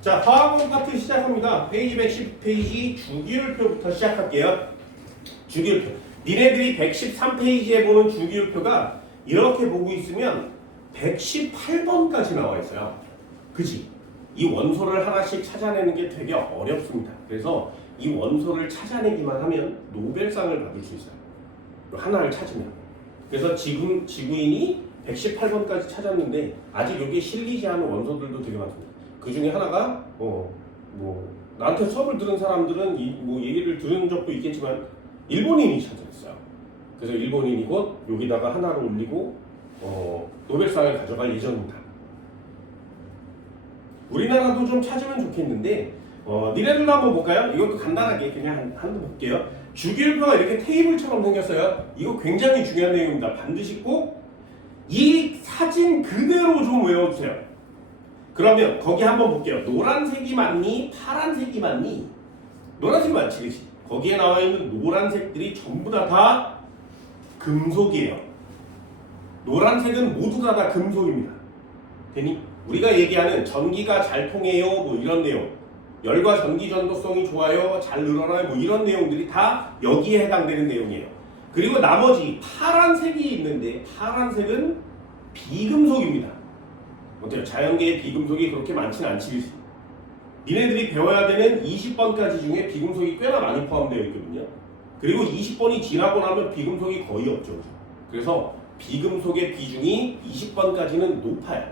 자, 화학원 파트 시작합니다. 페이지 110페이지 주기율표부터 시작할게요. 주기율표. 니네들이 113페이지에 보는 주기율표가 이렇게 보고 있으면 118번까지 나와 있어요. 그지? 이 원소를 하나씩 찾아내는 게 되게 어렵습니다. 그래서 이 원소를 찾아내기만 하면 노벨상을 받을 수 있어요. 하나를 찾으면. 그래서 지금 지구인이 118번까지 찾았는데 아직 여기에 실리지 않은 원소들도 되게 많습니다. 그 중에 하나가 나한테 수업을 들은 사람들은 얘기를 들은 적도 있겠지만 일본인이 찾아냈어요. 그래서 일본인이 곧 여기다가 하나를 올리고 노벨상을 가져갈 예정입니다. 우리나라도 좀 찾으면 좋겠는데 니네들도 한번 볼까요? 이것도 간단하게 그냥 한번 볼게요. 주기율표가 이렇게 테이블처럼 생겼어요. 이거 굉장히 중요한 내용입니다. 반드시 꼭 이 사진 그대로 좀 외워주세요. 그러면 거기 한번 볼게요. 노란색이 맞니? 파란색이 맞니? 노란색이 맞지, 그치? 거기에 나와 있는 노란색들이 전부 다 금속이에요. 노란색은 모두 다 금속입니다. 되니? 우리가 얘기하는 전기가 잘 통해요, 뭐 이런 내용, 열과 전기 전도성이 좋아요, 잘 늘어나요, 뭐 이런 내용들이 다 여기에 해당되는 내용이에요. 그리고 나머지 파란색이 있는데 파란색은 비금속입니다. 어때요? 자연계에 비금속이 그렇게 많지는 않지. 니네들이 배워야 되는 20번까지 중에 비금속이 꽤나 많이 포함되어 있거든요. 그리고 20번이 지나고 나면 비금속이 거의 없죠. 그래서 비금속의 비중이 20번까지는 높아요.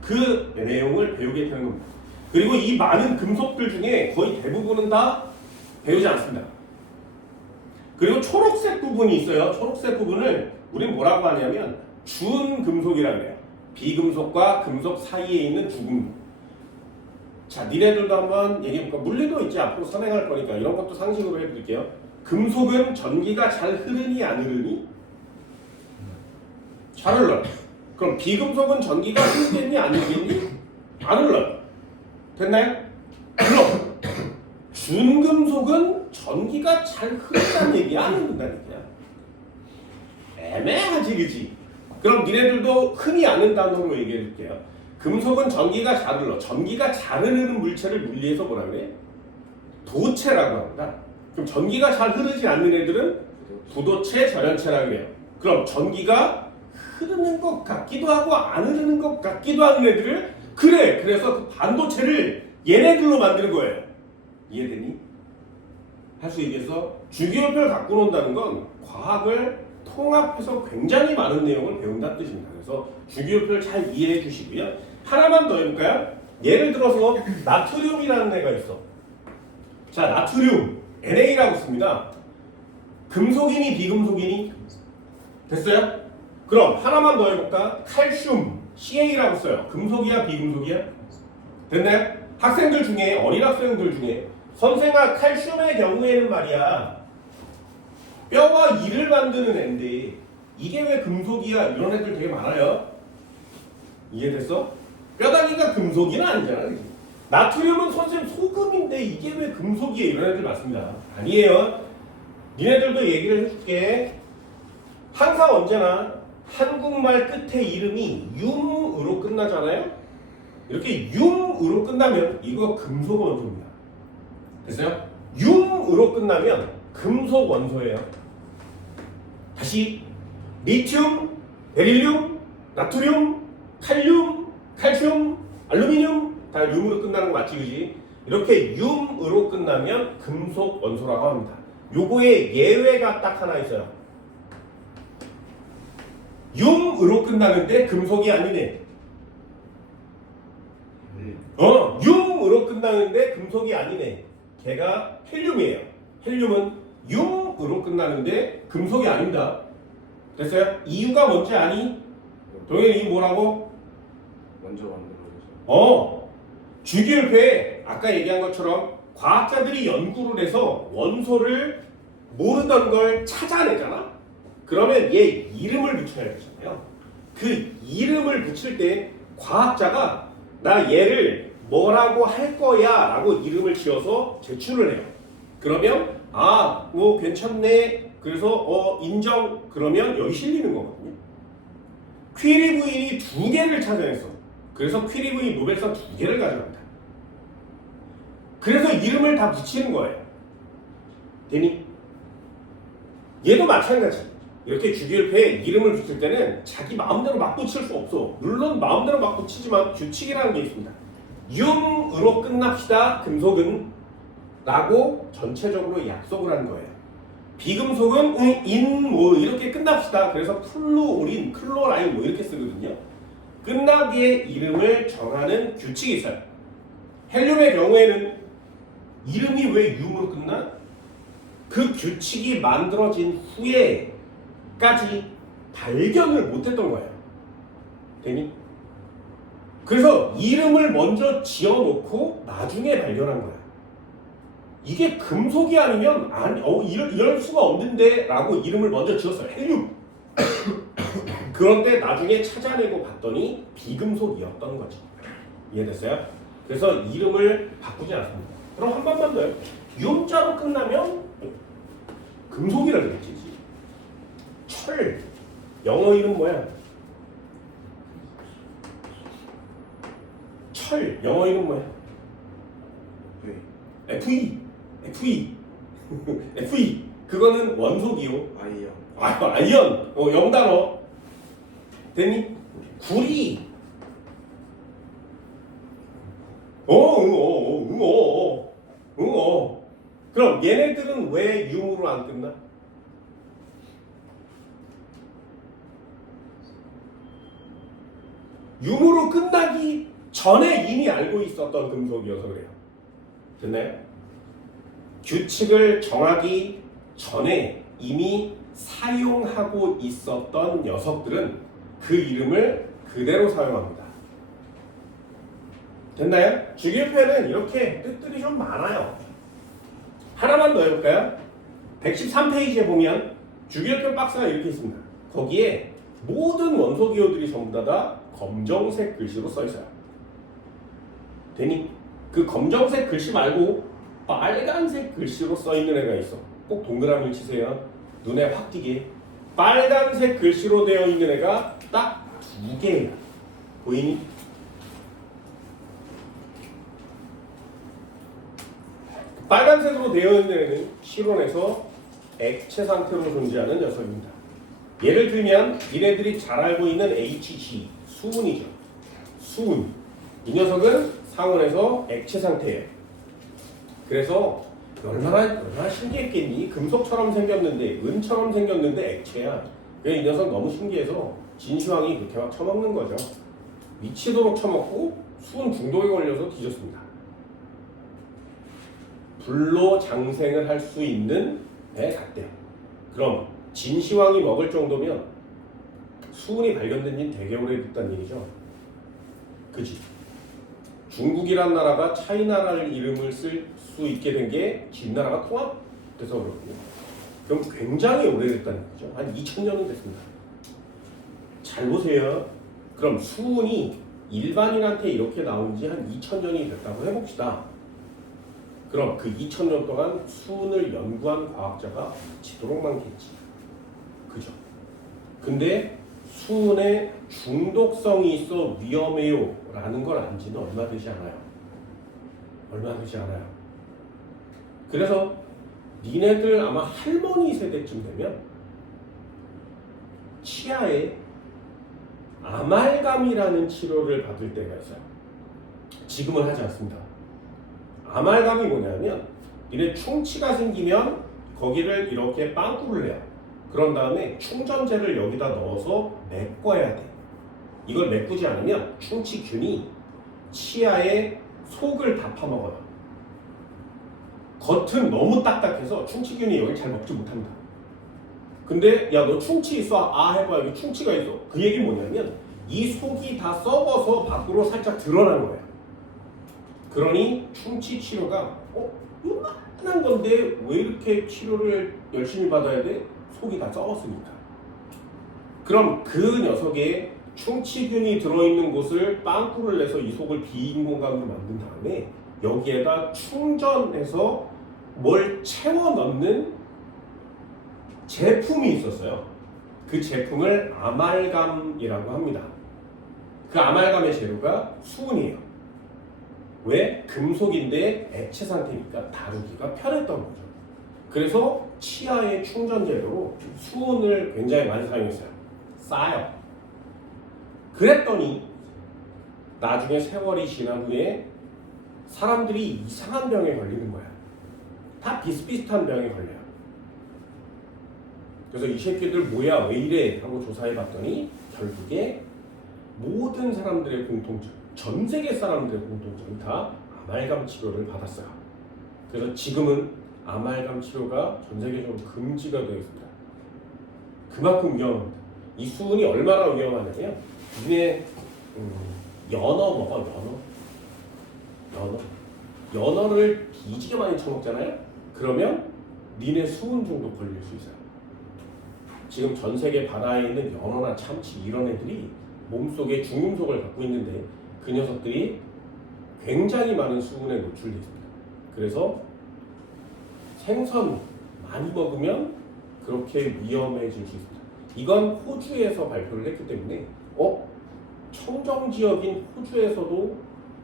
그 내용을 배우게 되는 겁니다. 그리고 이 많은 금속들 중에 거의 대부분은 다 배우지 않습니다. 그리고 초록색 부분이 있어요. 초록색 부분을 우린 뭐라고 하냐면 준금속이라고 해요. 비금속과 금속 사이에 있는 주금속. 자, 니네들도 한번 얘기해볼까? 물리도 있지. 앞으로 선행할 거니까 이런 것도 상식으로 해드릴게요. 금속은 전기가 잘 흐르니 안 흐르니? 잘 흘러요. 그럼 비금속은 전기가 흐르겠니 안 흐르겠니? 안 흘러요. 됐나요? 그럼 준금속은 전기가 잘 흐른다는 얘기야? 안 흐른다는 얘기야? 애매하지, 그치? 그럼 니네들도 흔히 아는 단어로 얘기해줄게요. 금속은 전기가 잘 흘러. 전기가 잘 흐르는 물체를 물리에서 뭐라 그래? 도체라고 합니다. 그럼 전기가 잘 흐르지 않는 애들은 부도체, 절연체라고 해요. 그럼 전기가 흐르는 것 같기도 하고 안 흐르는 것 같기도 하는 애들을 그래서 그 반도체를 얘네들로 만드는 거예요. 이해되니? 할 수 있겠어? 주기율표를 갖고 논다는 건 과학을 통합해서 굉장히 많은 내용을 배운다는 뜻입니다. 그래서 주기율표를 잘 이해해 주시고요. 하나만 더 해볼까요? 예를 들어서 나트륨이라는 애가 있어. 자, 나트륨 NA라고 씁니다. 금속이니 비금속이니? 됐어요? 그럼 하나만 더 해볼까? 칼슘 CA라고 써요. 금속이야 비금속이야? 됐나요? 학생들 중에 어린 학생들 중에 선생아 칼슘의 경우에는 말이야 뼈와 이를 만드는 애인데 이게 왜 금속이야? 이런 애들 되게 많아요. 이해됐어? 뼈다귀가 금속이는 아니잖아. 그치? 나트륨은 선생님 소금인데 이게 왜 금속이에요? 이런 애들 많습니다. 아니에요. 니네들도 얘기를 해줄게. 항상 언제나 한국말 끝에 이름이 융으로 끝나잖아요. 이렇게 융으로 끝나면 이거 금속 원소입니다. 됐어요? 융으로 끝나면 금속 원소예요. 다시 리튬, 베릴륨, 나트륨, 칼륨, 칼슘, 알루미늄 다 융으로 끝나는 거 맞지, 그지? 이렇게 융으로 끝나면 금속 원소라고 합니다. 요거에 예외가 딱 하나 있어요. 융으로 끝나는데 금속이 아니네. 융으로 끝나는데 금속이 아니네. 걔가 헬륨이에요. 헬륨은 융으로 끝나는데 금속이 아닙니다. 됐어요? 이유가 뭔지 아니? 동현이 이유 뭐라고? 먼저 만들어서. 주기율표에 아까 얘기한 것처럼 과학자들이 연구를 해서 원소를 모르던 걸 찾아내잖아? 그러면 얘 이름을 붙여야 되잖아요. 그 이름을 붙일 때 과학자가 나 얘를 뭐라고 할 거야 라고 이름을 지어서 제출을 해요. 그러면 뭐 괜찮네. 그래서 인정. 그러면 여기 실리는 거거든요. 퀴리 부인이 2개를 찾아냈어. 그래서 퀴리 부인 노벨상 2개를 가져갑니다. 그래서 이름을 다 붙이는 거예요. 되니? 얘도 마찬가지. 이렇게 주기율표에 이름을 붙일 때는 자기 마음대로 막 붙일 수 없어. 물론 마음대로 막 붙이지만 규칙이라는 게 있습니다. 융으로 끝납시다. 금속은 라고 전체적으로 약속을 하는 거예요. 비금속은 인 뭐 이렇게 끝납시다. 그래서 플루오린, 클로라인 뭐 이렇게 쓰거든요. 끝나기의 이름을 정하는 규칙이 있어요. 헬륨의 경우에는 이름이 왜 융으로 끝나? 그 규칙이 만들어진 후에까지 발견을 못했던 거예요. 되니? 그래서 이름을 먼저 지어놓고 나중에 발견한 거야. 이게 금속이 아니면 이럴 수가 없는데 라고 이름을 먼저 지었어요. 헬륨. 그런데 나중에 찾아내고 봤더니 비금속이었던 거지. 이해됐어요? 그래서 이름을 바꾸지 않습니다. 그럼 한 번만 더요. 융자로 끝나면 금속이라 그랬지. 철. 영어 이름 뭐야? 철. 영어 이름 뭐야? FE. FE. 그거는 원소기요. 아이요. 아이언. 영단어. 됐니? 구리. 그럼 얘네들은 왜 융으로 안 끝나? 융으로 끝나기 전에 이미 알고 있었던 금속이어서 그래요. 됐나요? 규칙을 정하기 전에 이미 사용하고 있었던 녀석들은 그 이름을 그대로 사용합니다. 됐나요? 주기율표에는 이렇게 뜻들이 좀 많아요. 하나만 더 해볼까요? 113페이지에 보면 주기율표 박스가 이렇게 있습니다. 거기에 모든 원소기호들이 전부 다 검정색 글씨로 써 있어요. 되니? 그 검정색 글씨 말고 빨간색 글씨로 써 있는 애가 있어. 꼭 동그라미를 치세요. 눈에 확 띄게. 빨간색 글씨로 되어 있는 애가 딱 2개예요. 보이니? 빨간색으로 되어 있는 애는 실온에서 액체 상태로 존재하는 녀석입니다. 예를 들면 얘네들이 잘 알고 있는 HG, 수은이죠. 수은. 이 녀석은 상온에서 액체 상태예요. 그래서 얼마나 신기했겠니? 금속처럼 생겼는데, 은처럼 생겼는데 액체야. 이 녀석 너무 신기해서 진시황이 그렇게 막 처먹는 거죠. 미치도록 처먹고 수은 중독에 걸려서 뒤졌습니다. 불로 장생을 할 수 있는 애 같대요. 그럼 진시황이 먹을 정도면 수은이 발견된 지 되게 오래됐다는 얘기죠. 그지? 중국이란 나라가 차이나라를 이름을 쓸 수 있게 된 게 진나라가 통합돼서 그렇군요. 그럼 굉장히 오래됐다는 거죠. 한 2000년은 됐습니다. 잘 보세요. 그럼 수은이 일반인한테 이렇게 나온 지 한 2000년이 됐다고 해봅시다. 그럼 그 2000년 동안 수은을 연구한 과학자가 지도록 많겠지. 그죠? 근데 수은에 중독성이 있어 위험해요 라는 걸 안 지는 얼마 되지 않아요. 그래서 니네들 아마 할머니 세대쯤 되면 치아에 아말감이라는 치료를 받을 때가 있어요. 지금은 하지 않습니다. 아말감이 뭐냐면 니네 충치가 생기면 거기를 이렇게 빵꾸를 내요. 그런 다음에 충전재를 여기다 넣어서 메꿔야 돼. 이걸 메꾸지 않으면 충치균이 치아의 속을 다 파먹어요. 겉은 너무 딱딱해서 충치균이 여기 잘 먹지 못합니다. 근데 야 너 충치 있어? 아 해봐 여기 충치가 있어. 그 얘기는 뭐냐면 이 속이 다 썩어서 밖으로 살짝 드러난 거예요. 그러니 충치 치료가 요만한 건데 왜 이렇게 치료를 열심히 받아야 돼? 속이 다 썩었으니까. 그럼 그 녀석의 충치균이 들어있는 곳을 빵꾸를 내서 이 속을 빈 공간으로 만든 다음에 여기에다 충전해서 뭘 채워 넣는 제품이 있었어요. 그 제품을 아말감이라고 합니다. 그 아말감의 재료가 수은이에요. 왜? 금속인데 액체 상태니까 다루기가 편했던 거죠. 그래서 치아의 충전 재료로 수은을 굉장히 많이 사용했어요. 싸요. 그랬더니 나중에 세월이 지난 후에 사람들이 이상한 병에 걸리는 거야. 다 비슷비슷한 병에 걸려요. 그래서 이 새끼들 뭐야 왜 이래 하고 조사해봤더니 결국에 모든 사람들의 공통점, 전 세계 사람들의 공통점이 다 아말감 치료를 받았어요. 그래서 지금은 아말감 치료가 전 세계적으로 금지가 되어 있습니다. 그만큼 위험합니다. 이 수은이 얼마나 위험하냐면 니네 연어 먹어. 연어를 뒤지게 많이 처먹잖아요. 그러면 니네 수은 중독 걸릴 수 있어요. 지금 전 세계 바다에 있는 연어나 참치 이런 애들이 몸속에 중금속을 갖고 있는데 그 녀석들이 굉장히 많은 수은에 노출되어 있습니다. 그래서 생선 많이 먹으면 그렇게 위험해질 수 있습니다. 이건 호주에서 발표를 했기 때문에 청정 지역인 호주에서도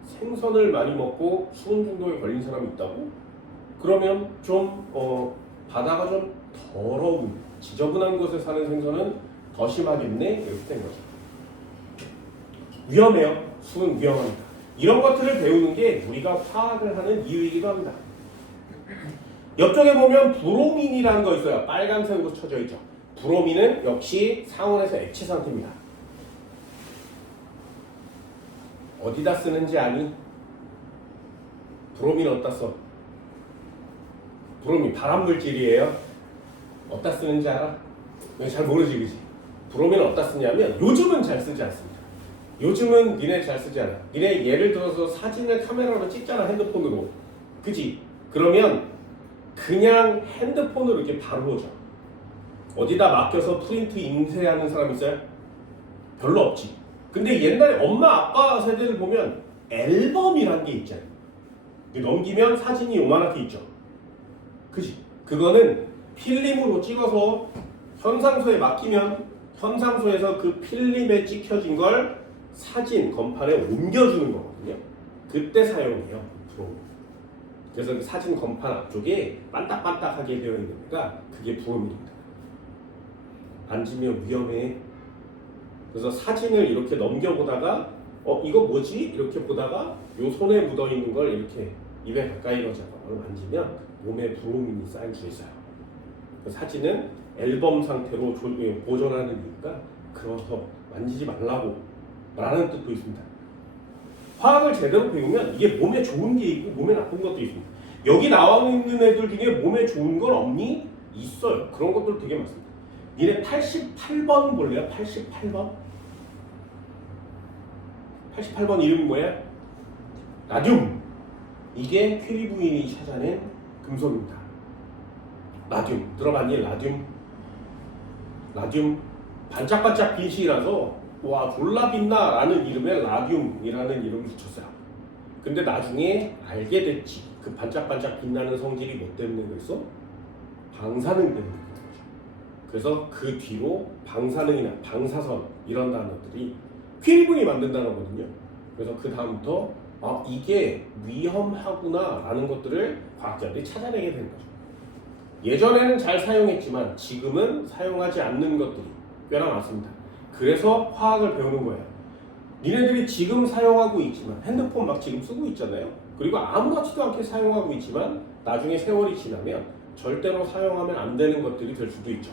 생선을 많이 먹고 수은 중독에 걸린 사람이 있다고? 그러면 좀 바다가 좀 더러운 지저분한 곳에 사는 생선은 더 심하겠네? 이렇게 된 거죠. 위험해요. 수은 위험합니다. 이런 것들을 배우는 게 우리가 화학을 하는 이유이기도 합니다. 옆쪽에 보면 브로민이라는 거 있어요. 빨간색으로 쳐져 있죠. 브로민은 역시 상온에서 액체 상태입니다. 어디다 쓰는지 아니? 브로민 어디다 써? 브로민 발암물질이에요. 어디다 쓰는지 알아? 잘 모르지, 그지? 브로민 어디다 쓰냐면 요즘은 잘 쓰지 않습니다. 요즘은 니네 잘 쓰지 않아. 니네 예를 들어서 사진을 카메라로 찍잖아, 핸드폰으로. 그지? 그러면 그냥 핸드폰으로 이렇게 바로 오죠. 어디다 맡겨서 프린트 인쇄하는 사람 있어요? 별로 없지. 근데 옛날에 엄마 아빠 세대를 보면 앨범이란 게 있잖아요. 넘기면 사진이 요만하게 있죠. 그지? 그거는 필름으로 찍어서 현상소에 맡기면 현상소에서 그 필름에 찍혀진 걸 사진 건판에 옮겨주는 거거든요. 그때 사용해요. 브로민. 그래서 그 사진 건판 앞쪽에 반딱반딱하게 되어 있는 데가 그게 브로민입니다. 만지면 위험해. 그래서 사진을 이렇게 넘겨보다가 이거 뭐지? 이렇게 보다가 요 손에 묻어있는 걸 이렇게 입에 가까이 넣어서 만지면 몸에 브로민이 쌓일 수 있어요. 그 사진은 앨범 상태로 보존하는 이유가 그래서 만지지 말라고 라는 뜻도 있습니다. 화학을 제대로 배우면 이게 몸에 좋은 게 있고 몸에 나쁜 것도 있습니다. 여기 나와 있는 애들 중에 몸에 좋은 건 없니? 있어요. 그런 것들 되게 많습니다. 니네 88번 볼래요? 88번? 88번 이름이 뭐야? 라듐. 이게 퀴리 부인이 찾아낸 금속입니다. 라듐. 들어봤니? 라듐. 반짝반짝 빛이라서 와 졸라 빛나 라는 이름에 라듐이라는 이름을 붙였어요. 근데 나중에 알게 됐지. 그 반짝반짝 빛나는 성질이 뭐 때문에 그랬어? 방사능 때문에 그런 거죠. 그래서 그 뒤로 방사능이나 방사선 이런 단어들이 퀴리분이 만든 단어거든요. 그래서 그 다음부터 이게 위험하구나 라는 것들을 과학자들이 찾아내게 된 거죠. 예전에는 잘 사용했지만 지금은 사용하지 않는 것들이 꽤나 많습니다. 그래서 화학을 배우는 거예요. 니네들이 지금 사용하고 있지만 핸드폰 막 지금 쓰고 있잖아요. 그리고 아무렇지도 않게 사용하고 있지만 나중에 세월이 지나면 절대로 사용하면 안 되는 것들이 될 수도 있죠.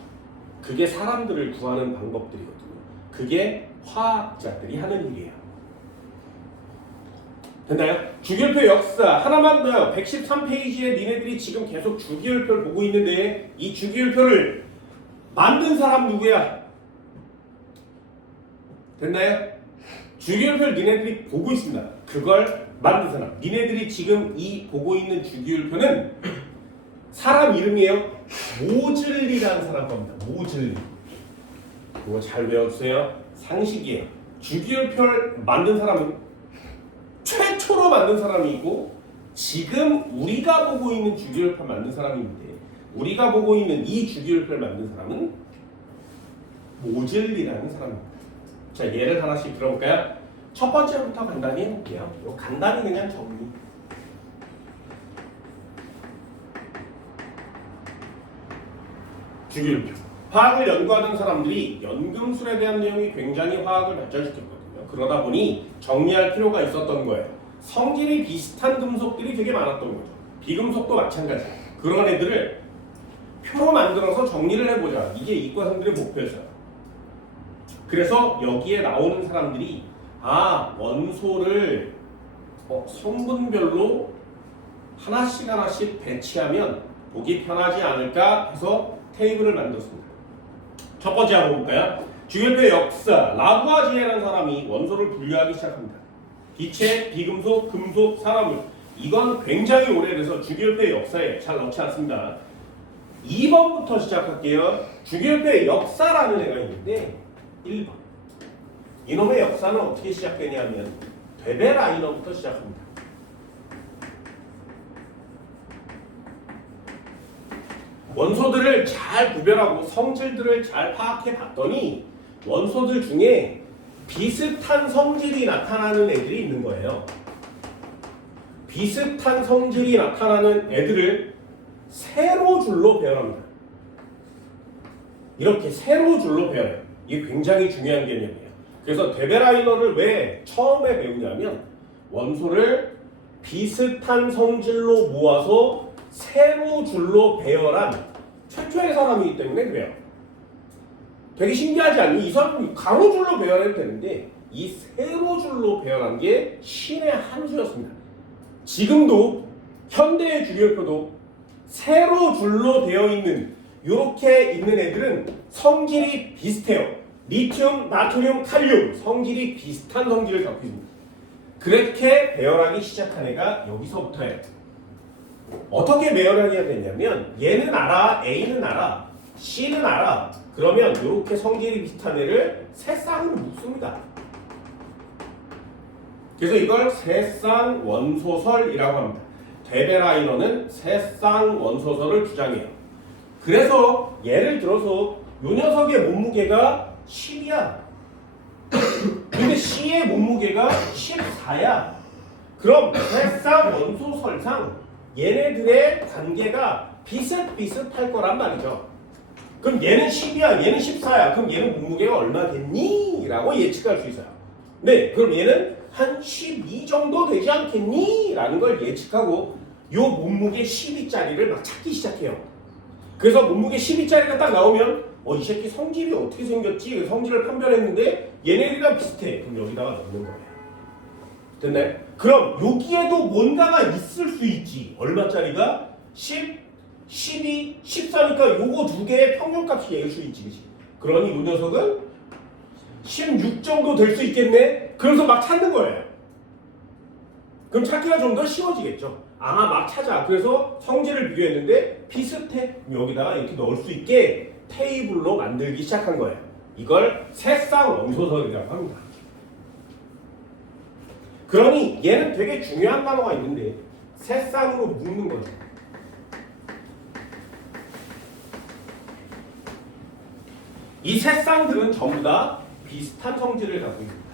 그게 사람들을 구하는 방법들이거든요. 그게 화학자들이 하는 일이에요. 됐나요? 주기율표 역사 하나만 더요. 113페이지에 니네들이 지금 계속 주기율표를 보고 있는데 이 주기율표를 만든 사람 누구야? 됐나요? 주기율표를 니네들이 보고 있습니다. 그걸 만든 사람. 니네들이 지금 이 보고 있는 주기율표는 사람 이름이에요. 모즐리라는 사람 겁니다. 모즐리. 그거 잘 외워주세요. 상식이에요. 주기율표를 만든 사람은 최초로 만든 사람이 있고 지금 우리가 보고 있는 주기율표 만든 사람이 있는데 우리가 보고 있는 이 주기율표를 만든 사람은 모즐리라는 사람입니다. 자, 예를 하나씩 들어볼까요? 첫 번째부터 간단히 해볼게요. 요 간단히 그냥 정리. 주기율표. 화학을 연구하는 사람들이 연금술에 대한 내용이 굉장히 화학을 발전시켰거든요. 그러다 보니 정리할 필요가 있었던 거예요. 성질이 비슷한 금속들이 되게 많았던 거죠. 비금속도 마찬가지예요. 그런 애들을 표로 만들어서 정리를 해보자. 이게 이과생들의 목표였어요. 그래서 여기에 나오는 사람들이 원소를 성분별로 하나씩 배치하면 보기 편하지 않을까 해서 테이블을 만들었습니다. 첫 번째 한번 볼까요? 주기율표의 역사. 라부아지에라는 사람이 원소를 분류하기 시작합니다. 기체, 비금속, 금속, 산화물. 이건 굉장히 오래돼서 주기율표의 역사에 잘 넣지 않습니다. 2번부터 시작할게요. 주기율표의 역사라는 애가 있는데 1번. 이놈의 역사는 어떻게 시작되냐면 뎨베라이너부터 시작합니다. 원소들을 잘 구별하고 성질들을 잘 파악해 봤더니 원소들 중에 비슷한 성질이 나타나는 애들이 있는 거예요. 비슷한 성질이 나타나는 애들을 세로줄로 배열합니다. 이렇게 세로줄로 배열해요. 이게 굉장히 중요한 개념이에요. 그래서 뎨베라이너를 왜 처음에 배우냐면 원소를 비슷한 성질로 모아서 세로줄로 배열한 최초의 사람이기 때문에 그래요. 되게 신기하지 않니? 이 사람이 가로줄로 배열해도 되는데 이 세로줄로 배열한 게 신의 한 수였습니다. 지금도 현대의 주기율표도 세로줄로 되어 있는 이렇게 있는 애들은 성질이 비슷해요. 리튬, 나트륨, 칼륨 성질이 비슷한 성질을 갖고 있습니다. 그렇게 배열하기 시작한 애가 여기서부터예요. 어떻게 배열하게 되냐면 얘는 알아, A는 알아, C는 알아. 그러면 이렇게 성질이 비슷한 애를 세 쌍으로 묶습니다. 그래서 이걸 세쌍 원소설이라고 합니다. 뎨베라이너는 세쌍 원소설을 주장해요. 그래서 예를 들어서 이 녀석의 몸무게가 10이야. 근데 C의 몸무게가 14야. 그럼 세쌍 원소설상 얘네들의 관계가 비슷비슷할 거란 말이죠. 그럼 얘는 10이야, 얘는 14야. 그럼 얘는 몸무게가 얼마겠니? 라고 예측할 수 있어요. 네, 그럼 얘는 한 12 정도 되지 않겠니? 라는 걸 예측하고 요 몸무게 12짜리를 막 찾기 시작해요. 그래서 몸무게 12짜리가 딱 나오면 이 새끼 성질이 어떻게 생겼지? 성질을 판별했는데 얘네들이랑 비슷해. 그럼 여기다가 넣는 거예요. 됐나요? 그럼 여기에도 뭔가가 있을 수 있지. 얼마짜리가? 10, 12, 14니까 요거 두 개의 평균값이 얘일 수 있지. 그치? 그러니 이 녀석은 16 정도 될 수 있겠네? 그래서 막 찾는 거예요. 그럼 찾기가 좀 더 쉬워지겠죠. 막 찾아. 그래서 성질을 비교했는데 비슷해. 여기다가 이렇게 넣을 수 있게 테이블로 만들기 시작한 거예요. 이걸 세쌍 원소설이라고 합니다. 그러니 얘는 되게 중요한 단어가 있는데 세쌍으로 묶는 거죠. 이 세쌍들은 전부 다 비슷한 성질을 갖고 있습니다.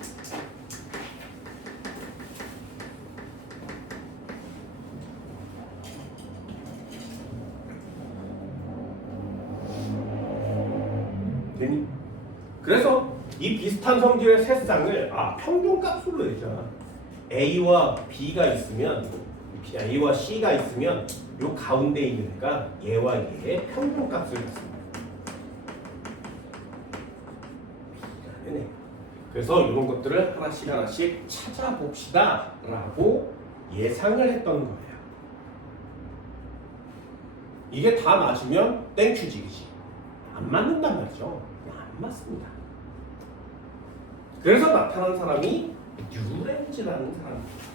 되니? 그래서 이 비슷한 성질의 세쌍을 평균값으로 내잖아. A와 B가 있으면 A와 C가 있으면 요 가운데 있는 애가 얘와 얘의 평균값을 갖습니다. 그래서 이런 것들을 하나씩 찾아봅시다 라고 예상을 했던 거예요. 이게 다 맞으면 땡큐지, 그치? 안 맞는단 말이죠. 안 맞습니다. 그래서 나타난 사람이 뉴렌즈라는 사람입니다.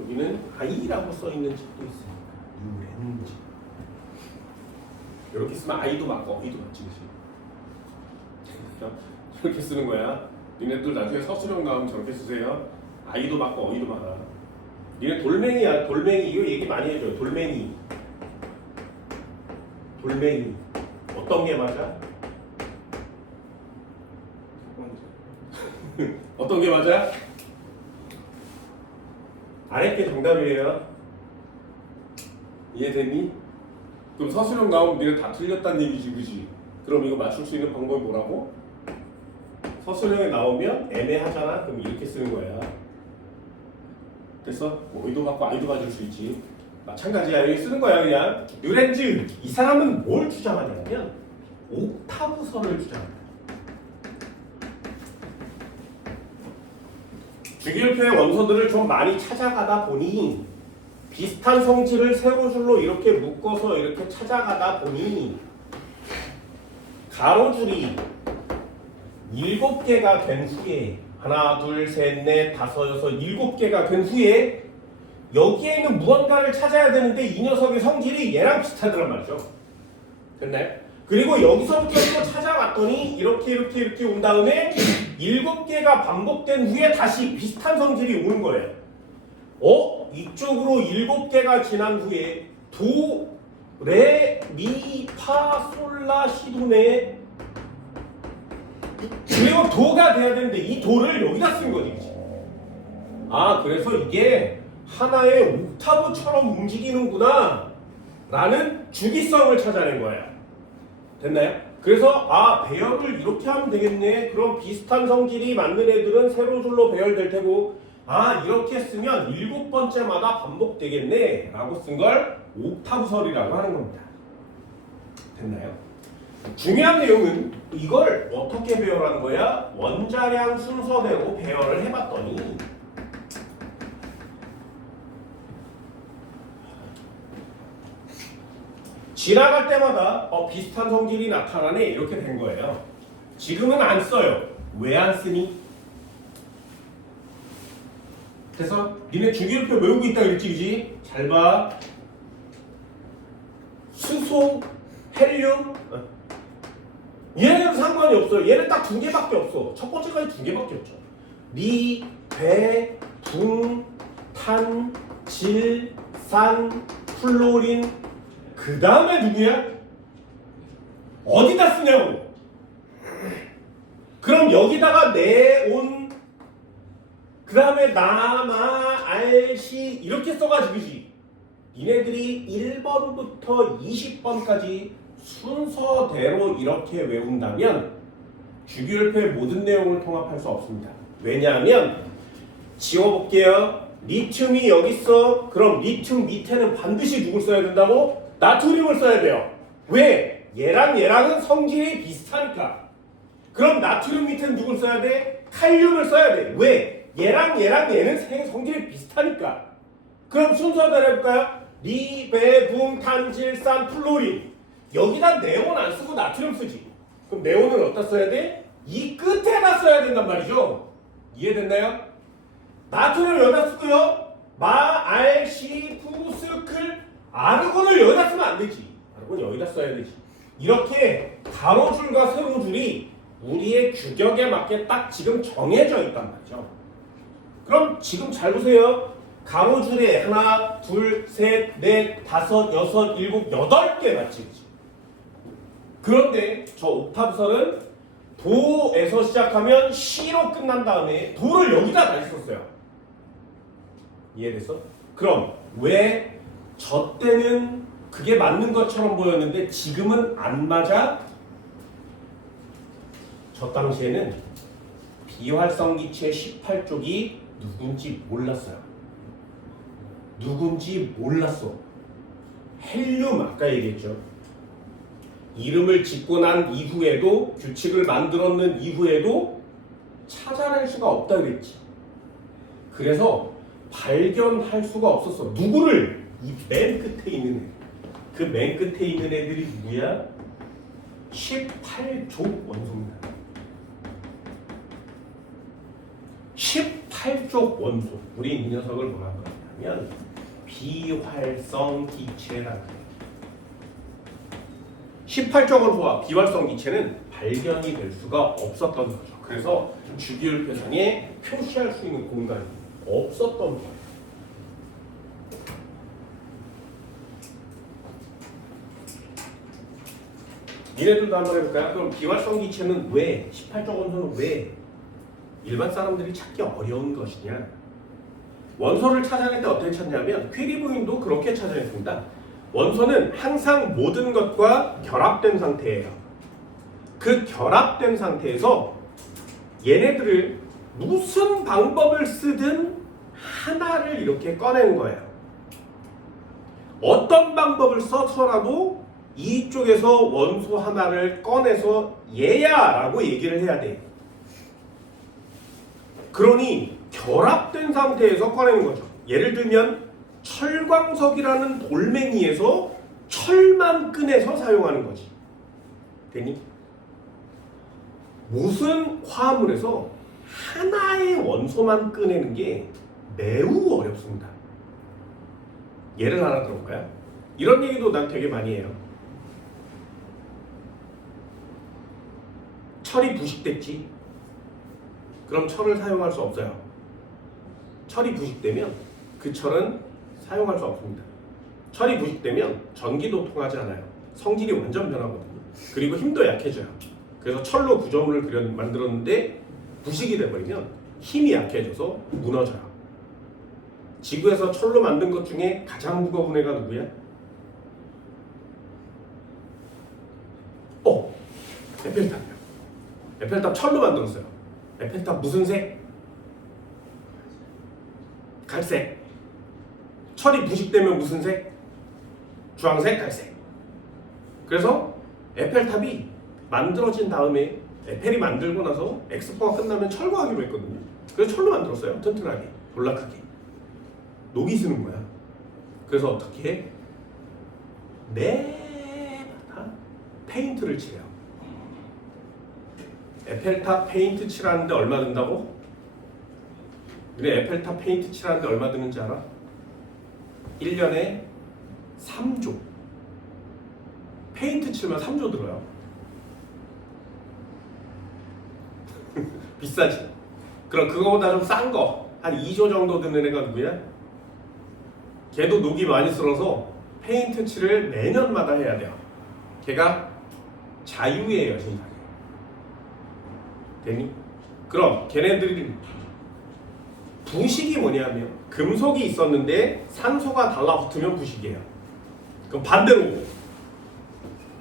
여기는 I라고 써있는 책도 있습니다. 뉴렌즈. 이렇게 쓰면 I도 맞고 I도 맞지, 그치? 이렇게 쓰는 거야. 니네들 나중에 서술형 나오면 저렇게 쓰세요. I도 맞고 어이도 많아. 니네 돌멩이야. 돌멩이. 이거 얘기 많이 해줘요. 돌멩이. 돌멩이. 어떤 게 맞아? 첫 번째. 어떤 게 맞아? 아래 게 정답이에요. 이해됐니? 그럼 서술형 나오면 네가 다 틀렸다는 얘기지, 그지? 그럼 이거 맞출 수 있는 방법이 뭐라고? 서술형에 나오면 애매하잖아? 그럼 이렇게 쓰는 거야. 됐어? 뭐 의도 갖고 아이도 가질 수 있지. 마찬가지야. 여기 쓰는 거야 그냥. 류렌즈. 이 사람은 뭘 주장하냐면 옥타브설을 주장한다. 주기율표의 원소들을 좀 많이 찾아가다 보니 비슷한 성질을 세로줄로 이렇게 묶어서 이렇게 찾아가다 보니 가로줄이 7개가 된 후에 하나, 둘, 셋, 넷, 다섯, 여섯, 7개가 된 후에 여기에 있는 무언가를 찾아야 되는데 이 녀석의 성질이 얘랑 비슷하더란 말이죠. 됐나요? 그리고 여기서부터 또 찾아갔더니 이렇게 온 다음에 7개가 반복된 후에 다시 비슷한 성질이 오는 거예요. 이쪽으로 7개가 지난 후에 도, 레, 미, 파, 솔, 라, 시, 도, 레 그리고 도가 돼야 되는데 이 도를 여기다 쓴 거지. 그래서 이게 하나의 옥타브처럼 움직이는구나 라는 주기성을 찾아낸 거예요. 됐나요? 그래서 배열을 이렇게 하면 되겠네. 그럼 비슷한 성질이 맞는 애들은 세로줄로 배열될 테고 이렇게 쓰면 7번째마다 반복되겠네 라고 쓴 걸 옥타브설이라고 하는 겁니다. 됐나요? 중요한 내용은 이걸 어떻게 배열하는 거야? 원자량 순서대로 배열을 해봤더니 지나갈 때마다 비슷한 성질이 나타나네 이렇게 된 거예요. 지금은 안 써요. 왜 안 쓰니? 그래서 니네 주기율표 외우고 있다 그랬지, 그지? 잘 봐. 수소, 헬륨 얘네는 상관이 없어요. 얘는 딱 2개밖에 없어. 첫 번째까지 2개밖에 없죠. 리, 배, 붕, 탄, 질, 산, 플로린 그 다음에 누구야? 어디다 쓰냐고. 그럼 여기다가 네온 그 다음에 나마, 알시 이렇게 써가지고 그지? 니네들이 1번부터 20번까지 순서대로 이렇게 외운다면 주기율표의 모든 내용을 통합할 수 없습니다. 왜냐하면 지워볼게요. 리튬이 여기 있어. 그럼 리튬 밑에는 반드시 누굴 써야 된다고? 나트륨을 써야 돼요. 왜? 얘랑은 성질이 비슷하니까. 그럼 나트륨 밑에는 누굴 써야 돼? 칼륨을 써야 돼. 왜? 얘랑 얘는 성질이 비슷하니까. 그럼 순서대로 해볼까요? 리, 배, 붕, 탄, 질, 산, 플로린. 여기다 네온 안 쓰고 나트륨 쓰지. 그럼 네온은 어디다 써야 돼? 이 끝에다 써야 된단 말이죠. 이해됐나요? 나트륨을 여기다 쓰고요. 마, 알, 시, 푸, 스, 클, 아르곤을 여기다 쓰면 안 되지. 아르곤 여기다 써야 되지. 이렇게 가로줄과 세로줄이 우리의 규격에 맞게 딱 지금 정해져 있단 말이죠. 그럼 지금 잘 보세요. 가로줄에 하나, 둘, 셋, 넷, 다섯, 여섯, 일곱, 8개 맞지? 그런데 저 옥타브설은 도에서 시작하면 시로 끝난 다음에 도를 여기다 다시 썼어요. 이해됐어? 그럼 왜 저 때는 그게 맞는 것처럼 보였는데 지금은 안 맞아? 저 당시에는 비활성 기체 18쪽이 누군지 몰랐어요. 누군지 몰랐어. 헬륨 아까 얘기했죠. 이름을 짓고 난 이후에도 규칙을 만들었는 이후에도 찾아낼 수가 없다 그랬지. 그래서 발견할 수가 없었어. 누구를? 이 맨 끝에 있는 애. 그 맨 끝에 있는 애들이 누구야? 18족 원소입니다. 18족 원소. 우리 이 녀석을 뭐라고 하냐면 비활성 기체라고 해요. 18족 원소와 비활성 기체는 발견이 될 수가 없었던 거죠. 그래서 주기율표상에 표시할 수 있는 공간이 없었던 거예요. 니네들도 한번 해볼까요? 그럼 비활성 기체는 왜 18조 원소는 왜 일반 사람들이 찾기 어려운 것이냐? 원소를 찾아낼 때 어떻게 찾냐면 퀴리 부인도 그렇게 찾아냈습니다. 원소는 항상 모든 것과 결합된 상태예요. 그 결합된 상태에서 얘네들을 무슨 방법을 쓰든 하나를 이렇게 꺼내는 거예요. 어떤 방법을 써서라도 이쪽에서 원소 하나를 꺼내서 얘야 라고 얘기를 해야 돼요. 그러니 결합된 상태에서 꺼내는 거죠. 예를 들면 철광석이라는 돌멩이에서 철만 꺼내서 사용하는 거지. 되니? 무슨 화합물에서 하나의 원소만 꺼내는 게 매우 어렵습니다. 예를 하나 들어볼까요? 이런 얘기도 난 되게 많이 해요. 철이 부식됐지? 그럼 철을 사용할 수 없어요. 철이 부식되면 그 철은 사용할 수 없습니다. 철이 부식되면 전기도 통하지 않아요. 성질이 완전 변하거든요. 그리고 힘도 약해져요. 그래서 철로 구조물을 만들었는데 부식이 돼버리면 힘이 약해져서 무너져요. 지구에서 철로 만든 것 중에 가장 무거운 애가 누구야? 에펠탑이요. 에펠탑 철로 만들었어요. 에펠탑 무슨 색? 갈색. 철이 부식되면 무슨 색? 주황색, 갈색. 그래서 에펠탑이 만들어진 다음에 에펠이 만들고 나서 엑스포가 끝나면 철거하기로 했거든요. 그래서 철로 만들었어요. 튼튼하게, 볼락하게. 녹이 쓰는 거야. 그래서 어떻게 해? 매마다 페인트를 칠해요. 에펠탑 페인트 칠하는데 얼마 든다고? 근데 에펠탑 페인트 칠하는데 얼마 드는지 알아? 1년에 3조. 페인트 칠면 3조 들어요. 비싸지? 그럼 그거보다 좀 싼 거, 한 2조 정도 드는 애가 누구야? 걔도 녹이 많이 쓸어서 페인트 칠을 매년마다 해야 돼요. 걔가 자유의 여신상이에요. 되니? 그럼 걔네들이 부식이 뭐냐면 금속이 있었는데 산소가 달라붙으면 부식이에요. 그럼 반대로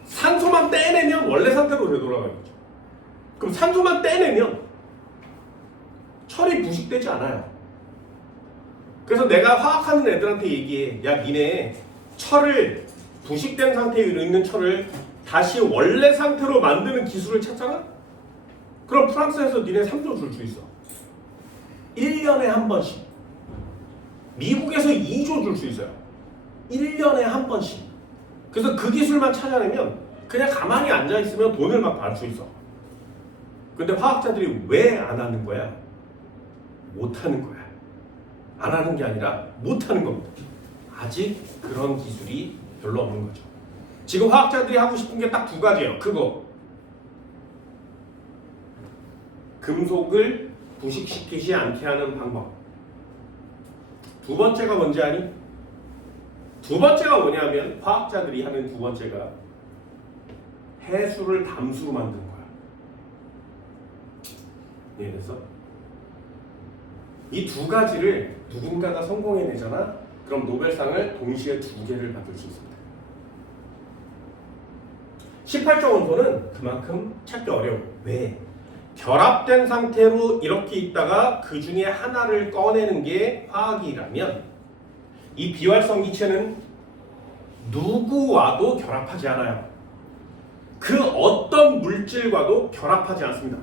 산소만 떼내면 원래 상태로 되돌아가겠죠. 그럼 산소만 떼내면 철이 부식되지 않아요. 그래서 내가 화학하는 애들한테 얘기해. 야, 니네 철을 부식된 상태에 있는 철을 다시 원래 상태로 만드는 기술을 찾잖아? 그럼 프랑스에서 니네 3조 줄 수 있어. 1년에 한 번씩. 미국에서 2조 줄 수 있어요. 1년에 한 번씩. 그래서 그 기술만 찾아내면 그냥 가만히 앉아있으면 돈을 막 벌 수 있어. 근데 화학자들이 왜 안 하는 거야? 못 하는 거야. 안 하는 게 아니라 못 하는 겁니다. 아직 그런 기술이 별로 없는 거죠. 지금 화학자들이 하고 싶은 게 딱 두 가지예요. 그거. 금속을 부식시키지 않게 하는 방법. 두 번째가 뭔지 아니? 두 번째가 뭐냐면 화학자들이 하는 두 번째가 해수를 담수로 만드는 거야. 그래서 이 두 가지를 누군가가 성공해내잖아? 그럼 노벨상을 동시에 두 개를 받을 수 있습니다. 18조 원소는 그만큼 찾기 어려워. 왜? 결합된 상태로 이렇게 있다가 그 중에 하나를 꺼내는 게 화학이라면 이 비활성 기체는 누구와도 결합하지 않아요. 그 어떤 물질과도 결합하지 않습니다.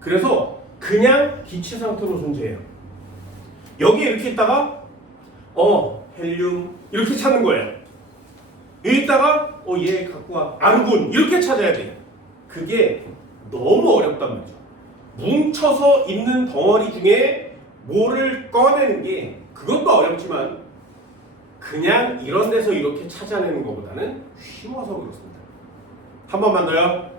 그래서 그냥 기체 상태로 존재해요. 여기에 이렇게 있다가 헬륨 이렇게 찾는 거예요. 여기 있다가 얘 갖고 와 아르곤 이렇게 찾아야 돼요. 그게 너무 어렵단 말이죠. 뭉쳐서 있는 덩어리 중에 뭐를 꺼내는 게 그것도 어렵지만 그냥 이런 데서 이렇게 찾아내는 것보다는 쉬워서 그렇습니다. 한 번만 더요.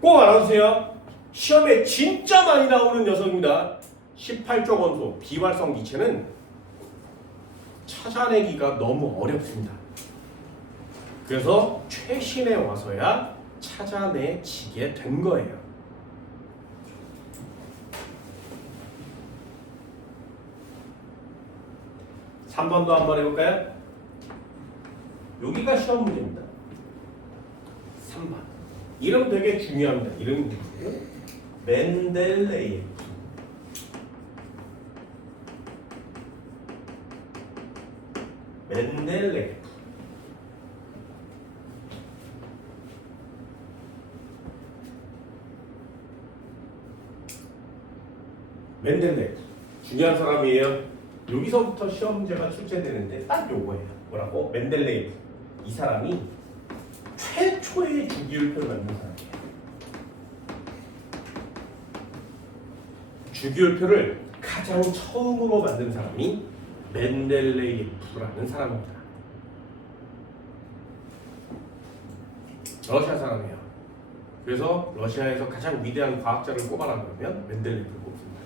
꼭 알아두세요. 시험에 진짜 많이 나오는 녀석입니다. 18조 원소 비활성 기체는 찾아내기가 너무 어렵습니다. 그래서 최신에 와서야 찾아내지게 된 거예요. 한 번 더 한번 해볼까요? 여기가 시험 문제입니다. 3번. 이름 되게 중요합니다. 이름 멘델레예프. 멘델레예프. 멘델레예프. 중요한 사람이에요. 여기서부터 시험 문제가 출제되는데 딱 요거예요. 뭐라고? 멘델레예프. 이 사람이 최초의 주기율표를 만든 사람이에요. 주기율표를 가장 처음으로 만든 사람이 멘델레예프라는 사람입니다. 러시아 사람이에요. 그래서 러시아에서 가장 위대한 과학자를 꼽아라 그러면 멘델레예프를 꼽습니다.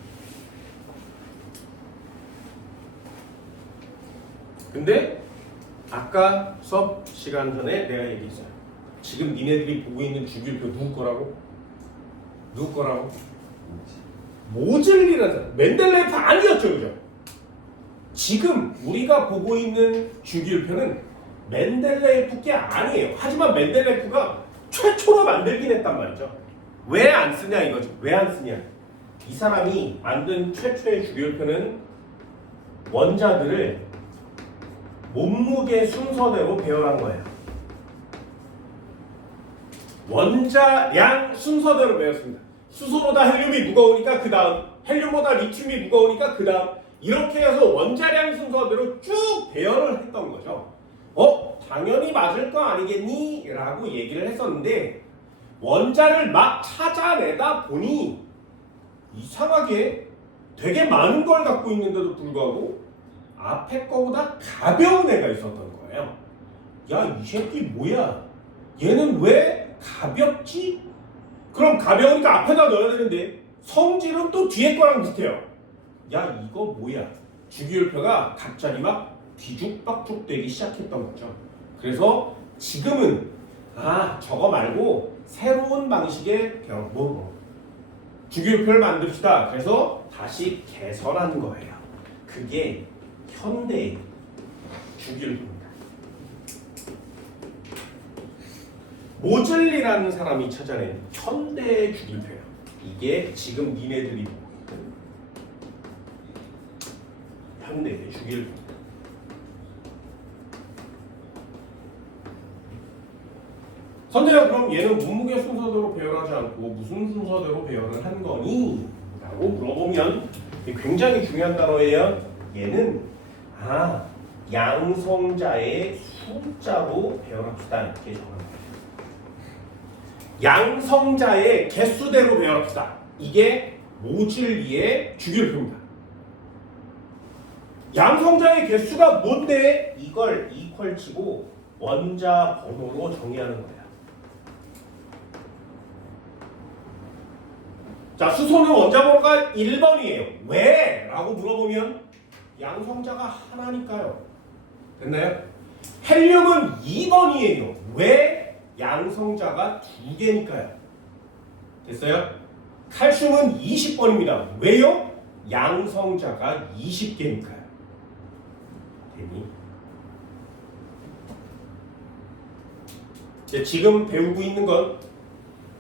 근데 아까 수업 시간 전에 내가 얘기했어요. 지금 니네들이 보고 있는 주기율표 누구 거라고? 누구 거라고? 모즐리라는 사람. 멘델레예프 아니었죠, 그죠? 지금 우리가 보고 있는 주기율표는 멘델레예프 게 아니에요. 하지만 멘델레예프가 최초로 만들긴 했단 말이죠. 왜 안 쓰냐 이거죠. 왜 안 쓰냐? 이 사람이 만든 최초의 주기율표는 원자들을 몸무게 순서대로 배열한 거예요. 원자량 순서대로 배웠습니다. 수소보다 헬륨이 무거우니까 그 다음, 헬륨보다 리튬이 무거우니까 그 다음, 이렇게 해서 원자량 순서대로 쭉 배열을 했던 거죠. 당연히 맞을 거 아니겠니? 라고 얘기를 했었는데 원자를 막 찾아내다 보니 이상하게 되게 많은 걸 갖고 있는데도 불구하고 앞에 거보다 가벼운 애가 있었던 거예요. 야, 이 새끼 뭐야? 얘는 왜 가볍지? 그럼 가벼우니까 앞에다 넣어야 되는데 성질은 또 뒤에 거랑 비슷해요. 야, 이거 뭐야? 주기율표가 갑자기 막 뒤죽박죽 되기 시작했던 거죠. 그래서 지금은 저거 말고 새로운 방식의 주기율표를 만듭시다. 그래서 다시 개설한 거예요. 그게 현대의 주기율표입니다. 모즐리라는 사람이 찾아낸 현대의 주기율표예요. 이게 지금 니네들이 보고 있는 현대의 주기율표입니다. 선재야, 그럼 얘는 몸무게 순서대로 배열하지 않고 무슨 순서대로 배열을 한 거니? 라고 물어보면 굉장히 중요한 단어예요. 얘는 양성자의 숫자로 배열합시다. 이렇게 정합니다. 양성자의 개수대로 배열합시다. 이게 모즐리의 주기율표입니다. 양성자의 개수가 뭔데? 이걸 이퀄 치고 원자 번호로 정의하는 거예요. 자, 수소는 원자 번호가 1번이에요. 왜? 라고 물어보면 양성자가 하나니까요. 됐나요? 헬륨은 2번이에요. 왜? 양성자가 2개니까요. 됐어요? 칼슘은 20번입니다. 왜요? 양성자가 20개니까요. 됐니? 지금 배우고 있는 건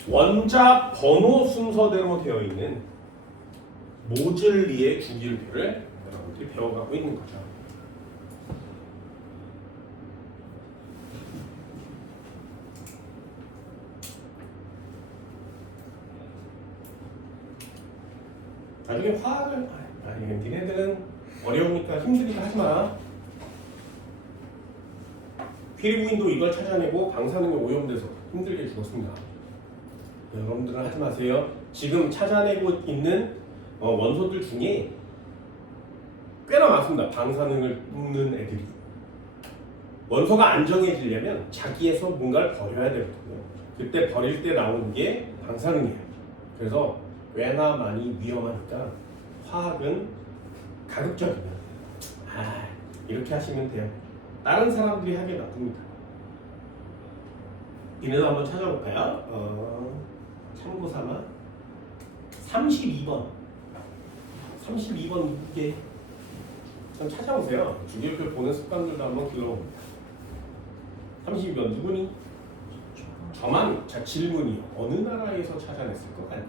원자 번호 순서대로 되어 있는 모즐리의 주기율표를 여러분들이 배워가고 있는 거죠. 나중에 화학을 니네들은 어려우니까 힘드니까 하지마. 피리부인도 이걸 찾아내고 방사능에 오염돼서 힘들게 죽었습니다. 여러분들은 하지 마세요. 지금 찾아내고 있는 원소들 중에 꽤나 많습니다. 방사능을 뿜는 애들이. 원소가 안정해지려면 자기에서 뭔가를 버려야 되거든요. 그때 버릴 때 나오는 게 방사능이에요. 그래서 꽤나 많이 위험하니까 화학은 가급적이면 이렇게 하시면 돼요. 다른 사람들이 하기 나쁩니다. 얘네도 한번 찾아볼까요? 참고 삼아 32번 32번 이게 한번 찾아보세요. 주기율표 보는 습관들도 한번 길러봅니다. 32번 누구니? 저만. 자, 질문이요. 어느 나라에서 찾아냈을 것 같나요?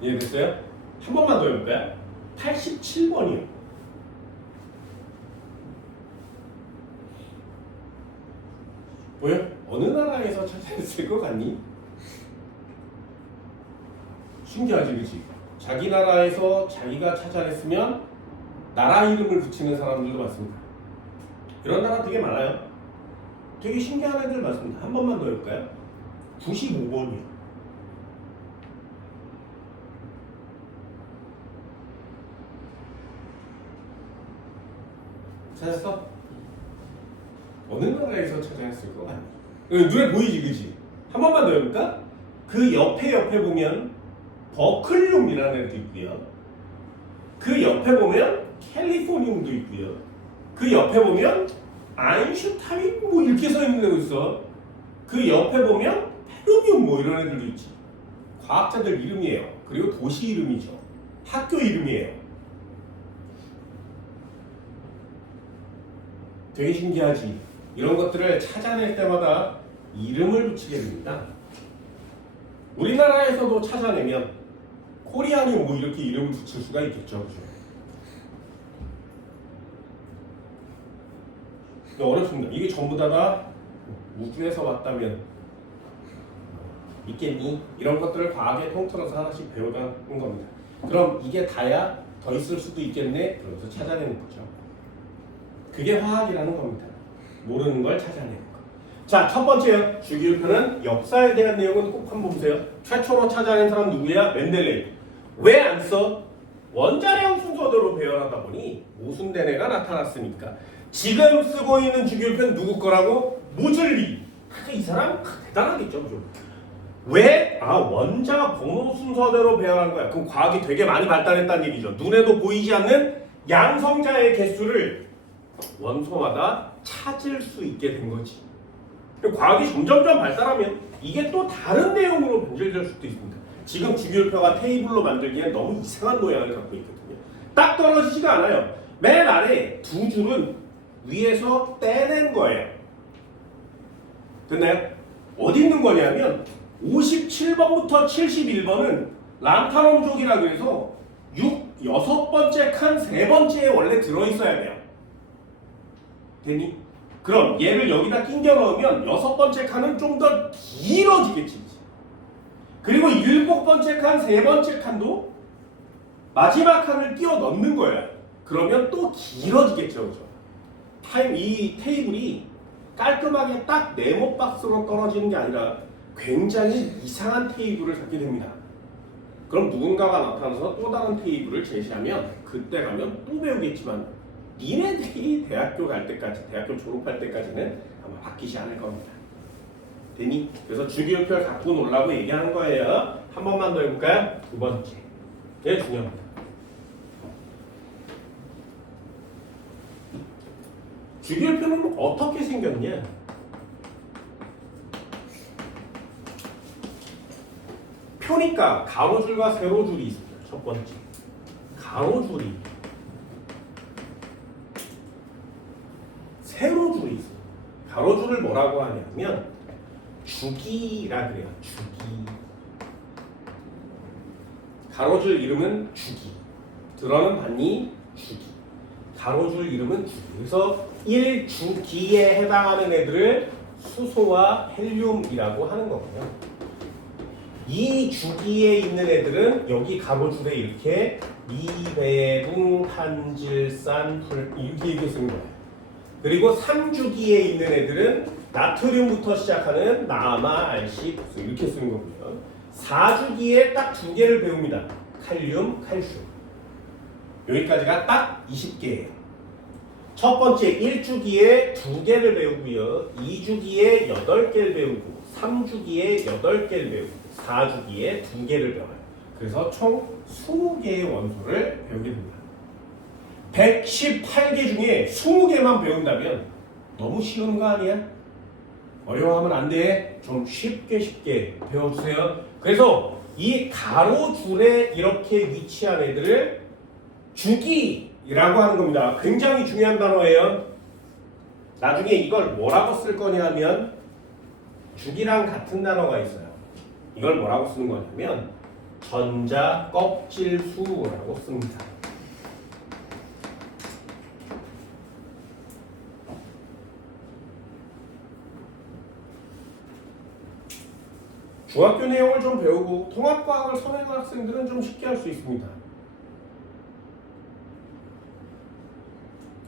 이해됐어요? 한 번만 더 해볼까요? 87번이요. 뭐야? 어느 나라에서 찾아냈을 것 같니? 신기하지, 그치? 자기 나라에서 자기가 찾아냈으면 나라 이름을 붙이는 사람들도 많습니다. 이런 나라 되게 많아요. 되게 신기한 애들 많습니다. 한 번만 더 해볼까요? 95번이요. 찾았어? 어느 나라에서 찾아냈을 것 같니? 눈에 보이지, 그치? 한 번만 더 해볼까? 그 옆에 보면 버클륨이라는 애도 있고요. 그 옆에 보면 캘리포니움도 있고요. 그 옆에 보면 아인슈타인 뭐 이렇게 써 있는 애도 있어. 그 옆에 보면 페르뮴 뭐 이런 애들도 있지. 과학자들 이름이에요. 그리고 도시 이름이죠. 학교 이름이에요. 되게 신기하지. 이런 것들을 찾아낼 때마다 이름을 붙이게 됩니다. 우리나라에서도 찾아내면 코리아늄 뭐 이렇게 이름을 붙일 수가 있겠죠. 그죠? 어렵습니다. 이게 전부 다가 우주에서 왔다면 믿겠니? 이런 것들을 과학에 통틀어서 하나씩 배우는 겁니다. 그럼 이게 다야 더 있을 수도 있겠네? 그러면서 찾아내는 거죠. 그게 화학이라는 겁니다. 모르는 걸 찾아내는 거. 자, 첫 번째요. 주기율표는 역사에 대한 내용은 꼭 한번 보세요. 최초로 찾아낸 사람 누구야? 맨델레이. 왜 안 써? 원자량 순서대로 배열하다 보니 모순된 애가 나타났으니까. 지금 쓰고 있는 주기율표는 누구 거라고? 모즐리. 이 사람 대단하겠죠, 그죠? 왜? 원자 번호 순서대로 배열한 거야. 그럼 과학이 되게 많이 발달했다는 얘기죠. 눈에도 보이지 않는 양성자의 개수를 원소마다 찾을 수 있게 된 거지. 과학이 점점점 발달하면 이게 또 다른 내용으로 변질될 수도 있습니다. 지금 주기율표가 테이블로 만들기엔 너무 이상한 모양을 갖고 있거든요. 딱 떨어지지가 않아요. 맨 아래 두 줄은 위에서 떼낸 거예요. 됐나요? 어디 있는 거냐면 57번부터 71번은 란타놈족이라 그래서 6번째 칸 3번째에 원래 들어있어야 돼요. 됐니? 그럼 얘를 여기다 끼겨 넣으면 6번째 칸은 좀 더 길어지겠지. 그리고 7번째 칸, 3번째 칸도 마지막 칸을 끼워 넣는 거야. 그러면 또 길어지겠죠. 그죠? 이 테이블이 깔끔하게 딱 네모 박스로 떨어지는 게 아니라 굉장히 이상한 테이블을 갖게 됩니다. 그럼 누군가가 나타나서 또 다른 테이블을 제시하면 그때 가면 또 배우겠지만 니네들이 대학교 갈 때까지, 대학교 졸업할 때까지는 아마 바뀌지 않을 겁니다. 되니? 그래서 주기율표를 갖고 놀라고 얘기하는 거예요. 한 번만 더 해볼까요? 두 번째. 네, 중요합니다. 주기율표는 어떻게 생겼냐? 표니까 가로줄과 세로줄이 있습니다. 첫 번째. 가로줄이 세로줄이 있습니다. 가로줄을 뭐라고 하냐면 주기라 그래요. 주기. 가로줄 이름은 주기. 들어는 봤니? 주기. 가로줄 이름은 주기. 그래서 1주기에 해당하는 애들을 수소와 헬륨이라고 하는 거고요. 이 주기에 있는 애들은 여기 가로줄에 이렇게 미배붕, 탄질산, 불 이렇게 쓰는 거예요. 그리고 3주기에 있는 애들은 나트륨부터 시작하는 나마, 알시, 복수 이렇게 쓰는 거고요. 4주기에 딱 2개를 배웁니다. 칼륨, 칼슘. 여기까지가 딱 20개예요. 첫 번째 1주기에 2개를 배우고요. 2주기에 8개를 배우고 3주기에 8개를 배우고 4주기에 2개를 배워요. 그래서 총 20개의 원소를 배우게 됩니다. 118개 중에 20개만 배운다면 너무 쉬운 거 아니야? 어려워하면 안 돼. 좀 쉽게 배워주세요. 그래서 이 가로줄에 이렇게 위치한 애들을 주기라고 하는 겁니다. 굉장히 중요한 단어예요. 나중에 이걸 뭐라고 쓸 거냐 하면 주기랑 같은 단어가 있어요. 이걸 뭐라고 쓰는 거냐면 전자 껍질수라고 씁니다. 중학교 내용을 좀 배우고 통합과학을 선행한 학생들은 좀 쉽게 할 수 있습니다.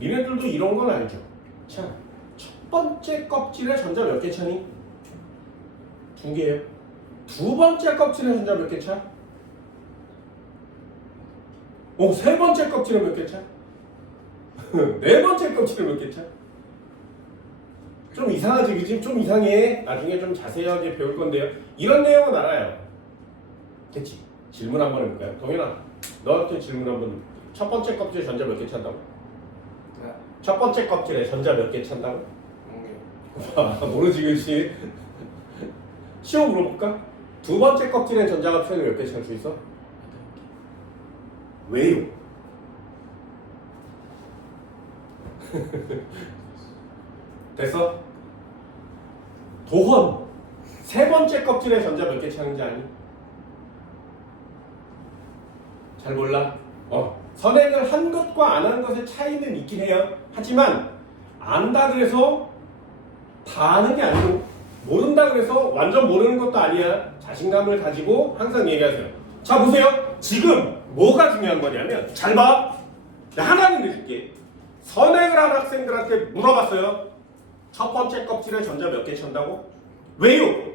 니네들도 이런 건 알죠? 자, 첫 번째 껍질에 전자 몇 개 차니? 2개예요. 두 번째 껍질에 전자 몇 개 차? 세 번째 껍질에 몇 개 차? 네 번째 껍질에 몇 개 차? 좀 이상하지, 그치? 좀 이상해. 나중에 좀 자세하게 배울 건데요. 이런 내용은 알아요. 됐지? 질문 한번 해볼까요? 동현아, 너한테 질문 한번. 첫 번째 껍질에 전자 몇 개 찬다고? 네. 첫 번째 껍질에 전자 몇 개 찬다고? 몽개. 모르지, 그치? 시험 물어볼까? 두 번째 껍질에 전자가 최대 몇 개 찰 수 있어? 왜요? 됐어? 도헌 세 번째 껍질에 전자 몇 개 차는지 아니? 잘 몰라? 선행을 한 것과 안 한 것의 차이는 있긴 해요. 하지만 안다 그래서 다 아는 게 아니고 모른다 그래서 완전 모르는 것도 아니야. 자신감을 가지고 항상 얘기하세요. 자, 보세요. 지금 뭐가 중요한 거냐면 잘 봐. 하나는 해줄게. 선행을 한 학생들한테 물어봤어요. 첫 번째 껍질에 전자 몇 개 찬다고? 왜요?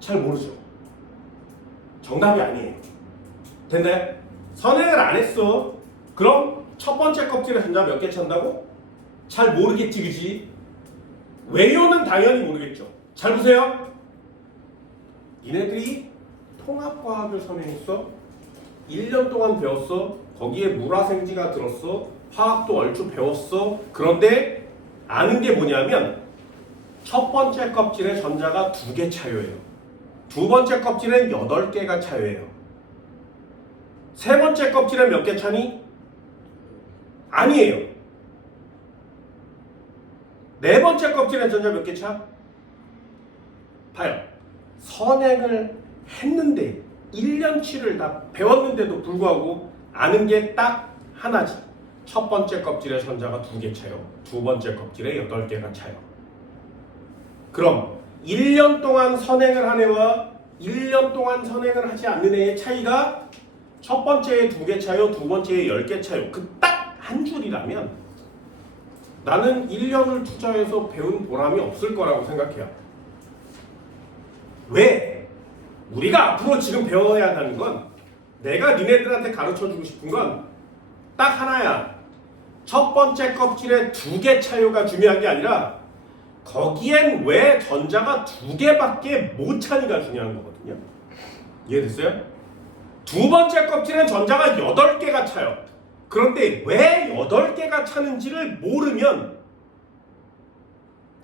잘 모르죠. 정답이 아니에요. 됐나요? 선행을 안 했어. 그럼 첫 번째 껍질에 전자 몇 개 찬다고? 잘 모르겠지, 그지? 왜요는 당연히 모르겠죠. 잘 보세요. 니네들이 통합과학을 선행했어. 1년 동안 배웠어. 거기에 물화생지가 들었어. 화학도 얼추 배웠어. 그런데 아는 게 뭐냐면 첫 번째 껍질에 전자가 2개 차요예요. 두 번째 껍질엔 8개가 차요예요. 세 번째 껍질에 몇 개 차니? 아니에요. 네 번째 껍질에 전자 몇 개 차? 봐요. 선행을 했는데 1년치를 다 배웠는데도 불구하고 아는 게 딱 하나지. 첫 번째 껍질에 전자가 2개 차요. 두 번째 껍질에 8개가 차요. 그럼 1년 동안 선행을 한 애와 1년 동안 선행을 하지 않는 애의 차이가 첫 번째에 2개 차요, 두 번째에 10개 차요. 그 딱 한 줄이라면 나는 1년을 투자해서 배운 보람이 없을 거라고 생각해요. 왜? 우리가 앞으로 지금 배워야 하는 건 내가 니네들한테 가르쳐주고 싶은 건 딱 하나야. 첫 번째 껍질에 2개 차요가 중요한 게 아니라 거기엔 왜 전자가 2개밖에 못 차니가 중요한 거거든요. 이해됐어요? 두 번째 껍질엔 전자가 8개가 차요. 그런데 왜 8개가 차는지를 모르면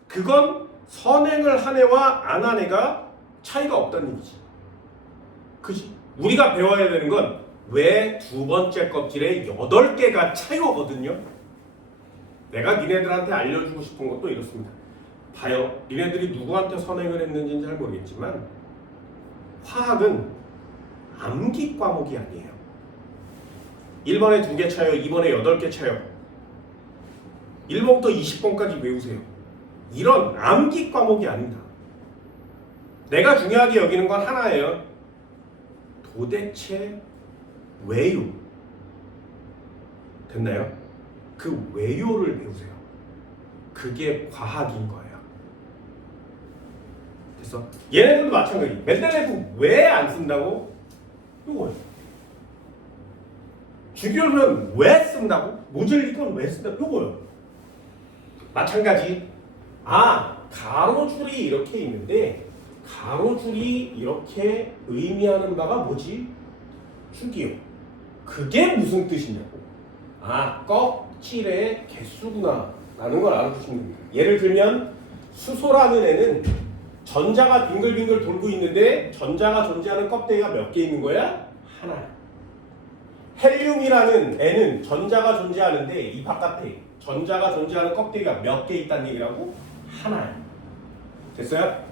그건 선행을 한 애와 안 한 애가 차이가 없다는 얘기지. 그지? 우리가 배워야 되는 건 왜 두 번째 껍질에 8개가 차요거든요. 내가 니네들한테 알려주고 싶은 것도 이렇습니다. 봐요. 니네들이 누구한테 선행을 했는지는 잘 모르겠지만 화학은 암기 과목이 아니에요. 1번에 2개 차요. 2번에 8개 차요. 1번부터 20번까지 외우세요. 이런 암기 과목이 아니다. 내가 중요하게 여기는 건 하나예요. 도대체 왜요? 됐나요? 그 왜요를 배우세요. 그게 과학인 거예요. 됐어? 얘네들도 마찬가지. 맨날레프 왜 안 쓴다고? 이거예요. 주기율은 왜 쓴다고? 모질리건 왜 쓴다고? 이거예요. 마찬가지. 가로줄이 이렇게 있는데 가로줄이 이렇게 의미하는 바가 뭐지? 주기율. 그게 무슨 뜻이냐고. 아, 껍질의 개수구나 라는 걸 알아두시면 됩니다. 예를 들면 수소라는 애는 전자가 빙글빙글 돌고 있는데 전자가 존재하는 껍데기가 몇 개 있는 거야? 하나야. 헬륨이라는 애는 전자가 존재하는데 이 바깥에 전자가 존재하는 껍데기가 몇 개 있다는 얘기라고? 하나야. 됐어요?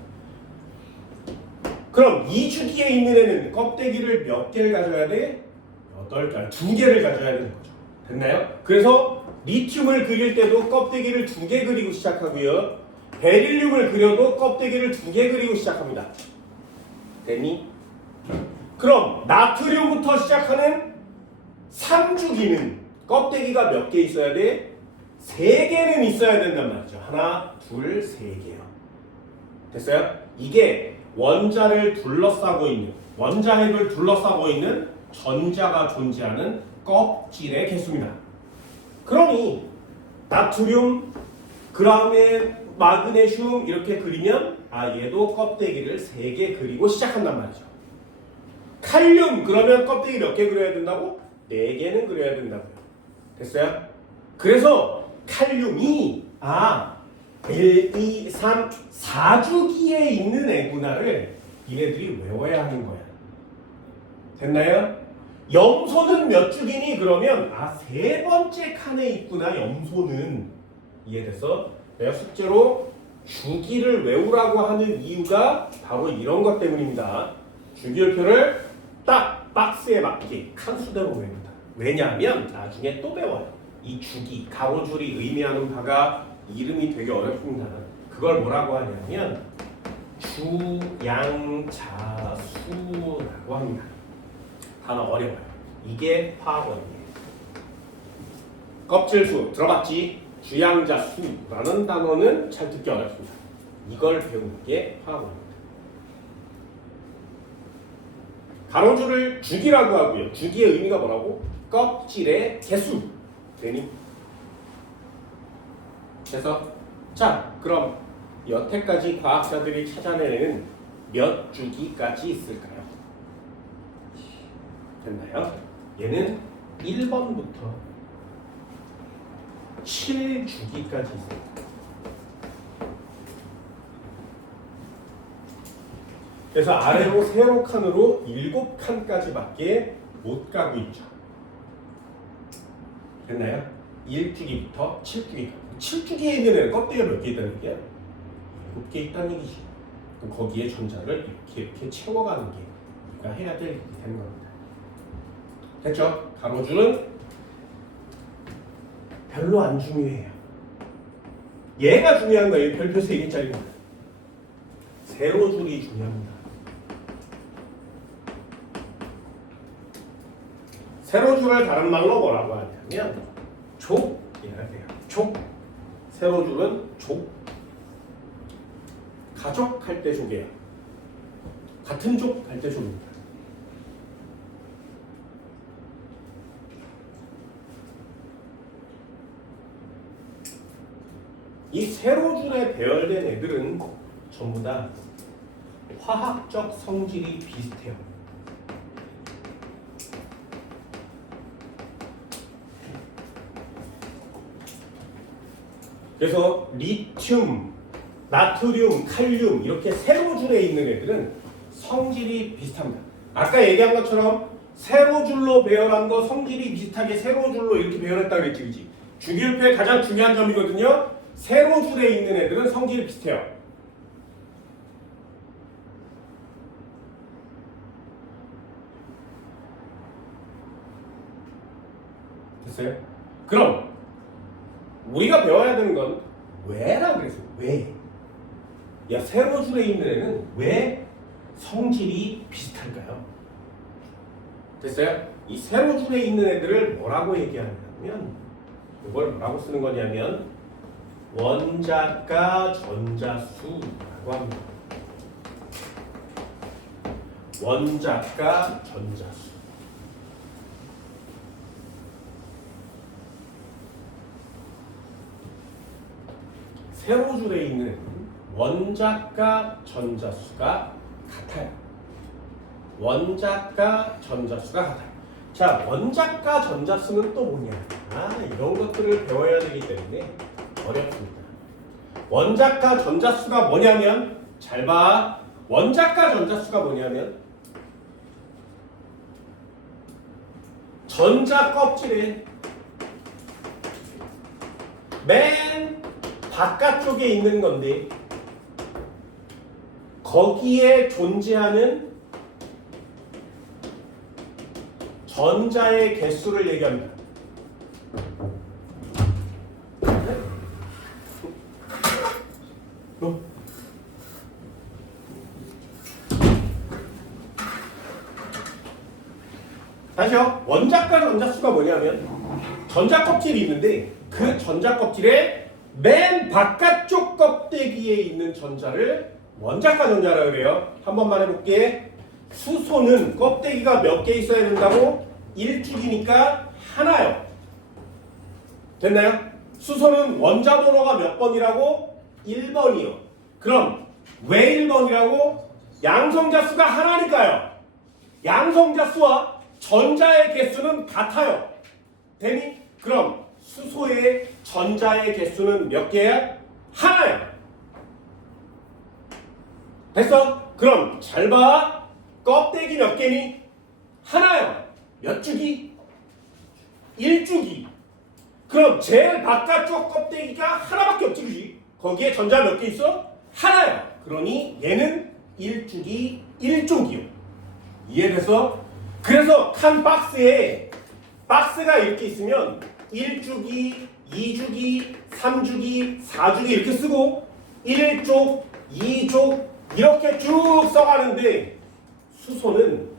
그럼 이 주기에 있는 애는 껍데기를 몇 개를 가져야 돼? 8개, 2개를 가져야 되는 거죠. 됐나요? 그래서 리튬을 그릴 때도 껍데기를 2개 그리고 시작하고요. 베릴륨을 그려도 껍데기를 2개 그리고 시작합니다. 됐니? 그럼 나트륨부터 시작하는 3주기는 껍데기가 몇 개 있어야 돼? 3개는 있어야 된단 말이죠. 하나, 둘, 3개요. 됐어요? 이게 원자를 둘러싸고 있는, 원자핵을 둘러싸고 있는 전자가 존재하는 껍질의 개수입니다. 그러니 나트륨, 그 다음에 마그네슘 이렇게 그리면 얘도 껍데기를 3개 그리고 시작한단 말이죠. 칼륨 그러면 껍데기 몇 개 그려야 된다고? 4개는 그려야 된다고요. 됐어요? 그래서 칼륨이 1, 2, 3, 4주기에 있는 애구나를 이네들이 외워야 하는 거야. 됐나요? 염소는 몇 주기니? 그러면 3번째 칸에 있구나. 염소는. 이해돼서 내가 숙제로 주기를 외우라고 하는 이유가 바로 이런 것 때문입니다. 주기율표를 딱 박스에 맞게 칸수대로 외웁니다. 왜냐하면 나중에 또 배워요. 이 주기, 가로줄이 의미하는 바가 이름이 되게 어렵습니다. 그걸 뭐라고 하냐면 주양자수라고 합니다. 단어 어려워요. 이게 화학원이에요. 껍질수 들어봤지? 주양자수라는 단어는 잘 듣기 어렵습니다. 이걸 배우는 게 화학원입니다. 가로줄을 주기라고 하고요. 주기의 의미가 뭐라고? 껍질의 개수. 되니? 그래서 자, 그럼 여태까지 과학자들이 찾아내는 몇 주기까지 있을까요? 됐나요? 얘는 1번부터 7주기까지 있습니다. 그래서 아래로 세로 칸으로 7칸까지밖에 못 가고 있죠. 됐나요? 1주기부터 7주기까지. 7주기에 있는 애는 껍데기가 몇 개 있다는 얘기야? 7개 있다는 얘기지. 그럼 거기에 전자를 이렇게 채워가는 게 우리가 해야 될 일이 되는 겁니다. 됐죠? 가로줄은 별로 안 중요해요. 얘가 중요한 거예요. 별표 3개짜리입니다. 세로줄이 중요합니다. 세로줄을 다른 말로 뭐라고 하냐면 족이라 해요. 족. 세로줄은 족. 가족 할 때 족이에요. 같은 족 할 때 족입니다. 이 세로줄에 배열된 애들은 전부 다 화학적 성질이 비슷해요. 그래서 리튬, 나트륨, 칼륨 이렇게 세로줄에 있는 애들은 성질이 비슷합니다. 아까 얘기한 것처럼 세로줄로 배열한 거 성질이 비슷하게 세로줄로 이렇게 배열했다 그랬지, 그치? 주기율표의 가장 중요한 점이거든요. 세로줄에 있는 애들은 성질이 비슷해요. 됐어요? 그럼 우리가 배워야 되는 건 왜라 그랬어. 왜? 야, 세로줄에 있는 애는 왜 성질이 비슷할까요? 됐어요? 이 세로줄에 있는 애들을 뭐라고 얘기하냐면 이걸 뭐라고 쓰는 거냐면 원자가 전자수라고 합니다. 원자가 전자수. 세로줄에 있는 원자가 전자수가 같아요. 원자가 전자수가 같아요. 자, 원자가 전자수는 또 뭐냐? 이런 것들을 배워야 되기 때문에 어렵습니다. 원자과 전자수가 뭐냐면 잘 봐. 원자과 전자수가 뭐냐면 전자 껍질에 맨 바깥쪽에 있는 건데 거기에 존재하는 전자의 개수를 얘기합니다. 다시요. 원자과 전자수가 뭐냐면 전자 껍질이 있는데 그 전자 껍질의 맨 바깥쪽 껍데기에 있는 전자를 원자과 전자라고 그래요. 한 번만 해볼게. 수소는 껍데기가 몇 개 있어야 된다고? 1쭉이니까 하나요. 됐나요? 수소는 원자 번호가 몇 번이라고? 1번이요. 그럼 왜 1번이라고? 양성자 수가 하나니까요. 양성자 수와 전자의 개수는 같아요. 되니? 그럼 수소의 전자의 개수는 몇 개야? 하나야. 됐어? 그럼 잘 봐. 껍데기 몇 개니? 하나요. 몇 주기? 1주기. 그럼 제일 바깥쪽 껍데기가 하나밖에 없지, 그지? 거기에 전자 몇 개 있어? 하나야. 그러니 얘는 1주기 1쪽이요. 이해됐어? 그래서 칸 박스에 박스가 이렇게 있으면 1주기, 2주기, 3주기, 4주기 이렇게 쓰고 1쪽, 2쪽 이렇게 쭉 써가는데 수소는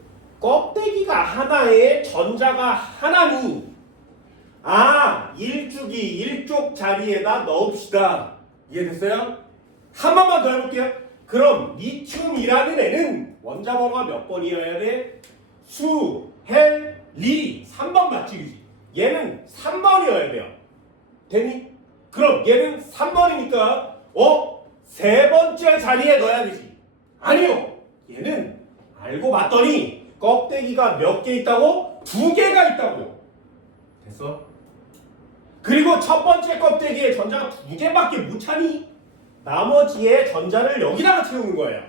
껍데기가 하나에 전자가 하나니 1주기 1쪽 자리에다 넣읍시다. 이해됐어요? 한 번만 더 해볼게요. 그럼 리튬이라는 애는 원자 번호가 몇 번이어야 돼? 수, 헬, 리 3번 맞지 그지? 얘는 3번이어야 돼요. 되니? 그럼 얘는 3번이니까 세 번째 자리에 넣어야 되지. 아니요. 얘는 알고 봤더니 껍데기가 몇 개 있다고? 2개가 있다고. 됐어? 그리고 첫 번째 껍데기에 전자가 2개밖에 못 차니 나머지의 전자를 여기다가 채우는 거예요.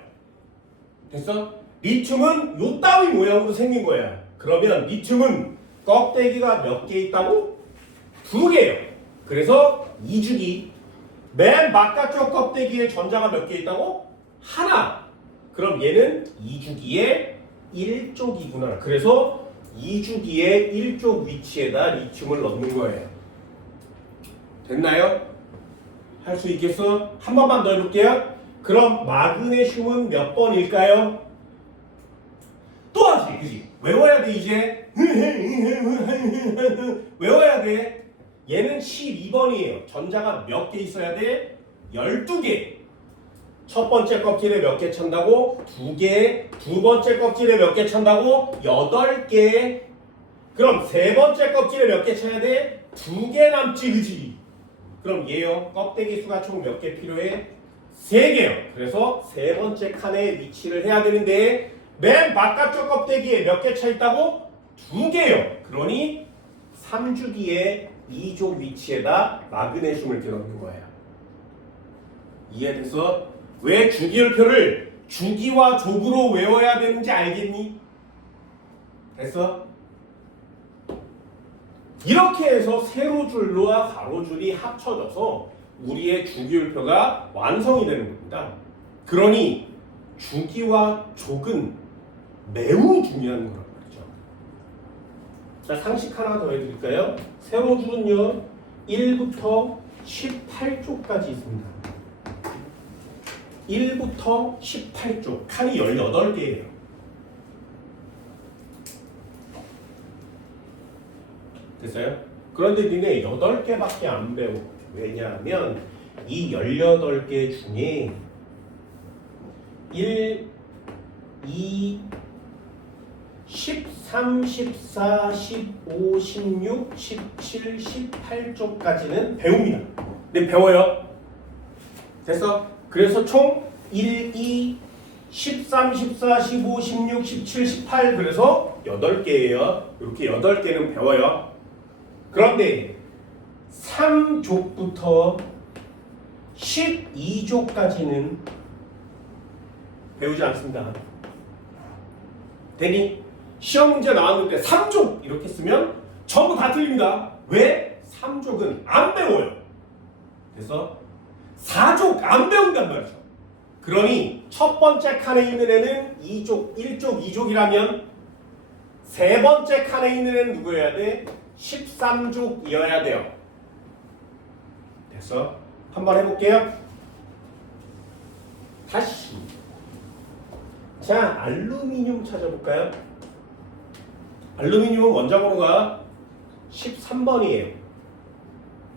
됐어? 리튬은 요 따위 모양으로 생긴 거야. 그러면 리튬은 껍데기가 몇 개 있다고? 2개예요. 그래서 2주기. 맨 바깥쪽 껍데기에 전자가 몇 개 있다고? 하나. 그럼 얘는 2주기의 1쪽이구나. 그래서 2주기의 1쪽 위치에다 리튬을 넣는 거예요. 됐나요? 할 수 있겠어? 한 번만 더 해볼게요. 그럼 마그네슘은 몇 번일까요? 또 하지, 그지? 외워야 돼, 이제. 외워야 돼. 얘는 12번이에요. 전자가 몇 개 있어야 돼? 12개. 첫 번째 껍질에 몇 개 찬다고? 2개. 두 번째 껍질에 몇 개 찬다고? 8개. 그럼 세 번째 껍질에 몇 개 차야 돼? 2개 남지, 그지? 그럼 얘요. 껍데기 수가 총 몇 개 필요해? 3개요. 그래서 세 번째 칸에 위치를 해야 되는데 맨 바깥쪽 껍데기에 몇 개 차 있다고? 2개요. 그러니 3주기의 2족 위치에다 마그네슘을 넣는 거예요. 이해돼서 왜 주기율표를 주기와 족으로 외워야 되는지 알겠니? 됐어? 이렇게 해서 세로줄과 가로줄이 합쳐져서 우리의 주기율표가 완성이 되는 겁니다. 그러니 주기와 족은 매우 중요한 거란 말이죠. 자, 상식 하나 더 해드릴까요? 세로줄은요 1부터 18쪽까지 있습니다. 1부터 18쪽 칸이 18개예요. 됐어요? 그런데 니네 8개밖에 안 배워. 왜냐하면 이 18개 중에 1, 2, 13, 14, 15, 16, 17, 18쪽까지는 배웁니다. 네, 배워요. 됐어? 그래서 총 1, 2, 13, 14, 15, 16, 17, 18 그래서 8개예요. 이렇게 8개는 배워요. 그런데 13족부터 12족까지는 배우지 않습니다. 되니 시험 문제 나왔는데 3족 이렇게 쓰면 전부 다 틀립니다. 왜? 3족은 안 배워요. 그래서 4족 안 배운단 말이죠. 그러니 첫 번째 칸에 있는 애는 2족, 1족, 2족이라면 세 번째 칸에 있는 애는 누구여야 돼? 13족이어야 돼요. 됐어? 한번 해볼게요. 다시. 자, 알루미늄 찾아볼까요? 알루미늄은 원자번호가 13번이에요.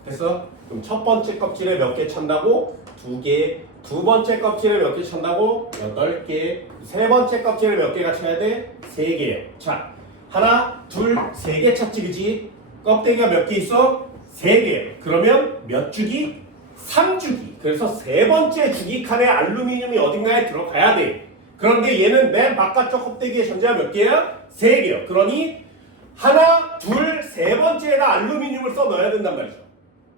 됐어? 그럼 첫 번째 껍질에 몇 개 찬다고? 2개. 두 번째 껍질에 몇 개 찬다고? 8개. 세 번째 껍질에 몇 개가 쳐야 돼? 3개. 자, 하나, 둘, 3개 찼지, 그지? 껍데기가 몇 개 있어? 3개. 그러면 몇 주기? 3주기. 그래서 세 번째 주기 칸에 알루미늄이 어딘가에 들어가야 돼. 그런데 얘는 맨 바깥쪽 껍데기의 전자가 몇 개야? 3개요. 그러니 하나, 둘, 세 번째에다 알루미늄을 써 넣어야 된단 말이죠.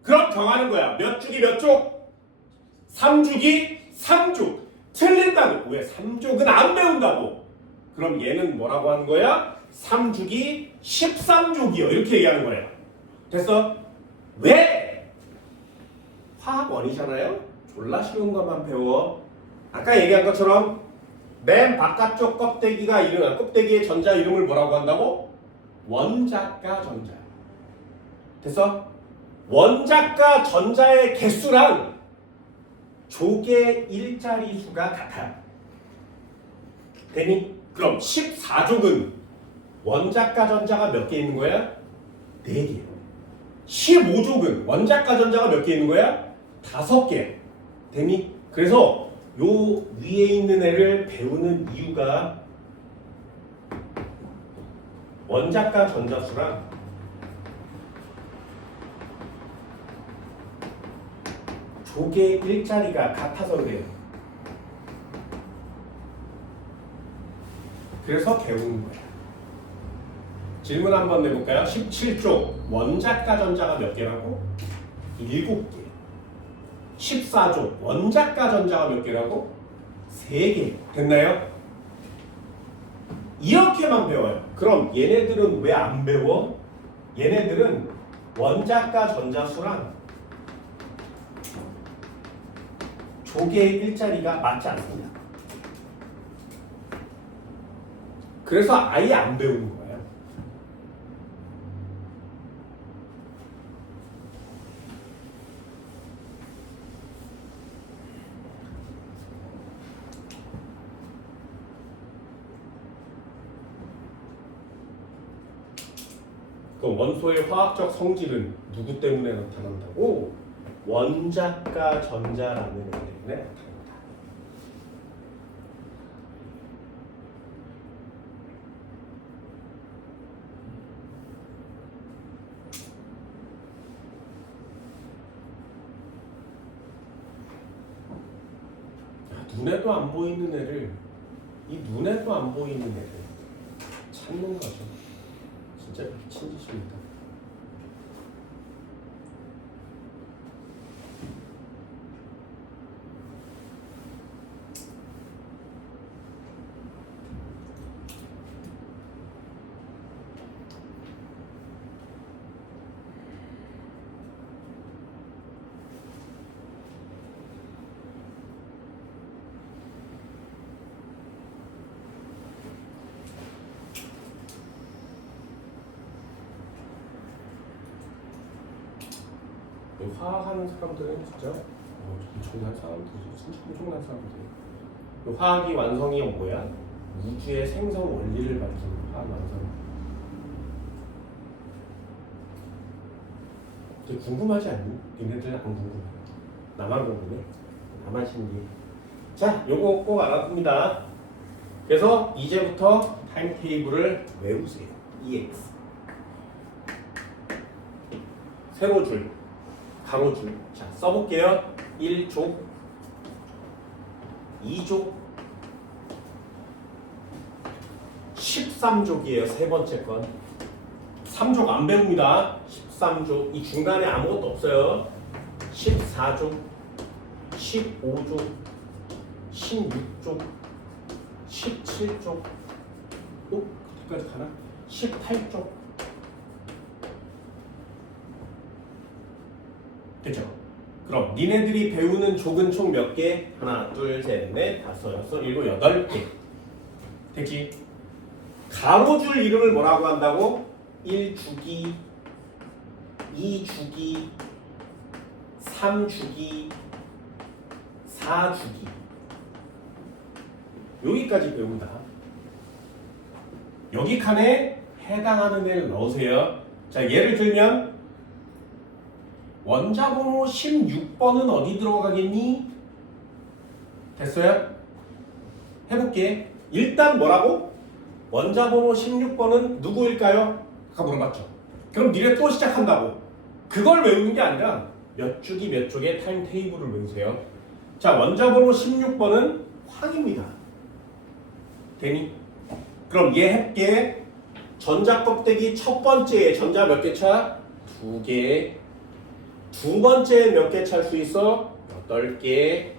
그럼 정하는 거야. 몇 주기 몇 족? 3주기 3족. 틀린다고. 왜? 3족은 안 배운다고. 그럼 얘는 뭐라고 하는 거야? 3주기 13족이요. 이렇게 얘기하는 거예요. 됐어? 왜? 화학 원이잖아요? 졸라 쉬운 것만 배워. 아까 얘기한 것처럼 맨 바깥쪽 껍데기가 이름, 껍데기의 전자 이름을 뭐라고 한다고? 원자가 전자. 됐어? 원자가 전자의 개수랑 족의 일자리 수가 같아요. 되니? 그럼 14족은 원자가 전자가 몇 개 있는 거야? 4개. 15족은 원자가 전자가 몇 개 있는 거야? 5개. 되니? 그래서 요 위에 있는 애를 배우는 이유가 원자가 전자수랑 족의 일자리가 같아서 그래요. 그래서 배우는 거야. 질문 한번 내볼까요? 17족 원자가 전자가 몇 개라고? 7개. 14족 원자가 전자가 몇 개라고? 3개. 됐나요? 이렇게만 배워요. 그럼 얘네들은 왜 안 배워? 얘네들은 원자가 전자수랑 족의 일자리가 맞지 않습니다. 그래서 아예 안 배우는 거예요. 그 원소의 화학적 성질은 누구 때문에 나타난다고? 원자가 전자라는 애 때문에 나타납니다. 눈에도 안 보이는 애를, 이 눈에도 안 보이는 애를 찾는 거죠. 진짜 미친 짓입니다. 화학하는 사람들은 진짜 엄청난 사람들이죠. 진짜 엄청난 사람들이에요. 화학이 완성이 뭐야? 우주의 생성 원리를 밝히는 화학 완성. 되게 궁금하지 않니? 얘네들 안 궁금해. 나만 궁금해. 나만 신기해. 자, 요거 꼭 알아둡니다. 그래서 이제부터 타임테이블을 외우세요. EX 세로줄 가로줄. 자, 써볼게요. 1족 2족 13족이에요. 세 번째 건 3족 안 배웁니다. 13조, 이 중간에 아무것도 없어요. 14조, 15조, 16조, 17조, 그때까지 가나? 18조. 됐죠? 그럼 니네들이 배우는 족은 총 몇 개? 하나, 둘, 셋, 넷, 다섯, 여섯, 일곱, 여덟 개. 됐지? 가로줄 이름을 뭐라고 한다고? 1주기, 2주기, 3주기, 4주기. 여기까지 배운다. 여기 칸에 해당하는 애를 넣으세요. 자, 예를 들면 원자번호 16번은 어디 들어가겠니? 됐어요? 해볼게. 일단 뭐라고? 원자번호 16번은 누구일까요? 아까 물어봤죠. 그럼 니네 또 시작한다고. 그걸 외우는 게 아니라 몇 주기 몇 쪽의 타임 테이블을 외우세요. 자, 원자번호 16번은 황입니다. 되니? 그럼 얘 할게. 전자 껍데기 첫 번째에 전자 몇 개 차? 2개. 두 번째에 몇 개 찰 수 있어? 8개.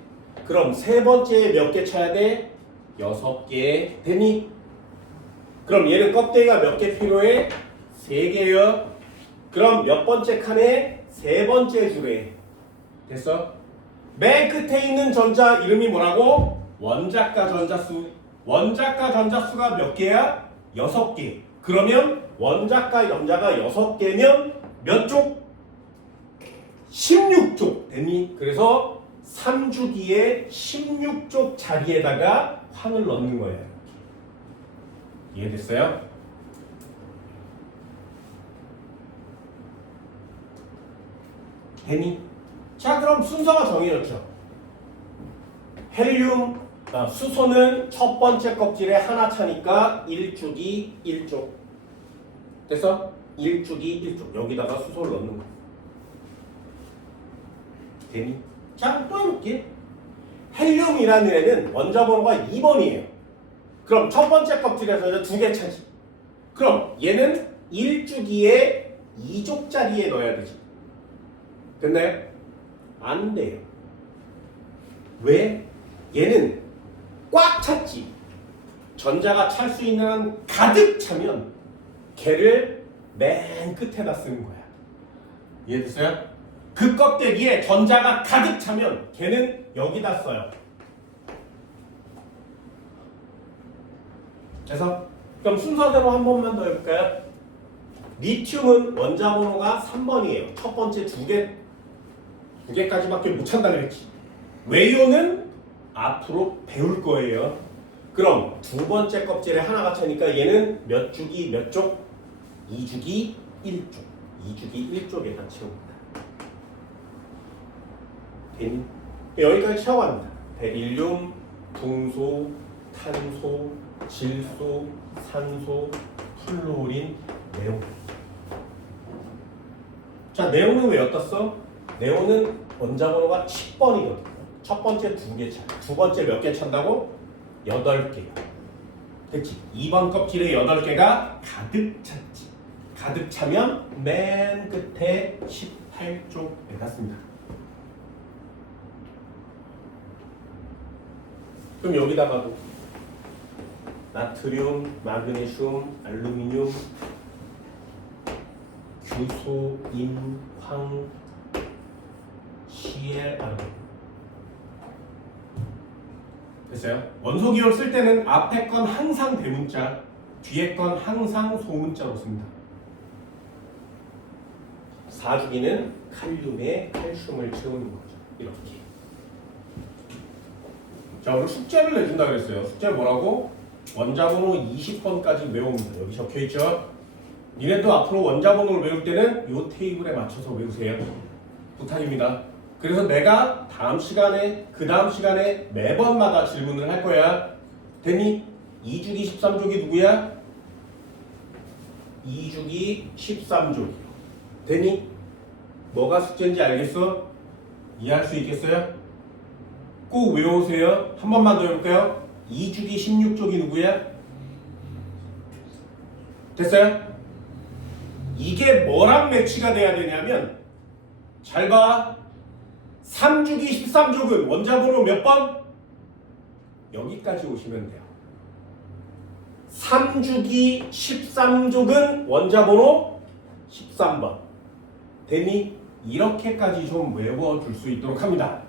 그럼 세 번째에 몇 개 차야 돼? 6개. 되니? 그럼 얘는 껍데기가 몇 개 필요해? 3개요. 그럼 몇 번째 칸에? 세 번째 줄에. 됐어? 맨 끝에 있는 전자 이름이 뭐라고? 원자가 전자수. 원자가 전자수가 몇 개야? 6개. 그러면 원자가 전자가 6개면 몇 쪽? 16쪽 되니? 그래서 3주기에 16쪽 자리에다가 황을 넣는 거예요. 이해됐어요? 되니? 자, 그럼 순서가 정해졌죠. 헬륨, 수소는 첫 번째 껍질에 하나 차니까 1주기 1쪽. 됐어? 1주기 1쪽. 여기다가 수소를 넣는 거야. 되니? 자, 또 해볼게. 헬륨이라는 애는 원자번호가 2번이에요. 그럼 첫 번째 껍질에서 2개 차지. 그럼 얘는 1주기에 2족짜리에 넣어야 되지. 됐나요? 안 돼요. 왜? 얘는 꽉 찼지. 전자가 찰 수 있는 한 가득 차면 걔를 맨 끝에다 쓰는 거야. 이해됐어요? 그 껍데기에 전자가 가득 차면 걔는 여기다 써요. 그래서 그럼 순서대로 한 번만 더 해볼까요? 리튬은 원자번호가 3번이에요. 첫 번째 2개까지밖에 못 찬다 그랬지. 외요는 앞으로 배울 거예요. 그럼 두 번째 껍질에 하나가 차니까 얘는 몇 주기 몇 쪽? 2주기 1쪽. 2주기 1쪽에다 채웁니다. 되니? 여기까지 채워갑니다. 베릴륨, 붕소, 탄소, 질소, 산소, 플루오린, 네온. 자, 네온은 왜 어디다 써? 네온은 원자번호가 10번이거든요. 첫 번째 2개 차. 두 번째 몇 개 찬다고? 8개. 됐지? 2번 껍질에 8개가 가득 찼지. 가득 차면 맨 끝에 18쪽에 닿습니다. 그럼 여기다가도 나트륨, 마그네슘, 알루미늄, 규소, 인, 황, CL, 됐어요? 원소 기호를 쓸 때는 앞에 건 항상 대문자, 뒤에 건 항상 소문자로 씁니다. 4주기는 칼륨에 칼슘을 채우는 거죠. 이렇게. 자, 오늘 숙제를 내준다 그랬어요. 숙제 뭐라고? 원자번호 20번까지 외웁니다. 여기 적혀있죠? 니네도 앞으로 원자번호를 외울 때는 이 테이블에 맞춰서 외우세요. 부탁입니다. 그래서 내가 다음 시간에 그 다음 시간에 매번마다 질문을 할 거야. 됐니? 2주기 13조기 누구야? 2주기 13조기. 됐니? 뭐가 숙제인지 알겠어? 이해할 수 있겠어요? 꼭 외우세요. 한 번만 더 해볼까요? 2주기 16쪽이 누구야? 됐어요? 이게 뭐랑 매치가 돼야 되냐면 잘 봐. 3주기 13족은 원자번호 몇 번? 여기까지 오시면 돼요. 3주기 13족은 원자번호 13번. 되니 이렇게까지 좀 외워줄 수 있도록 합니다.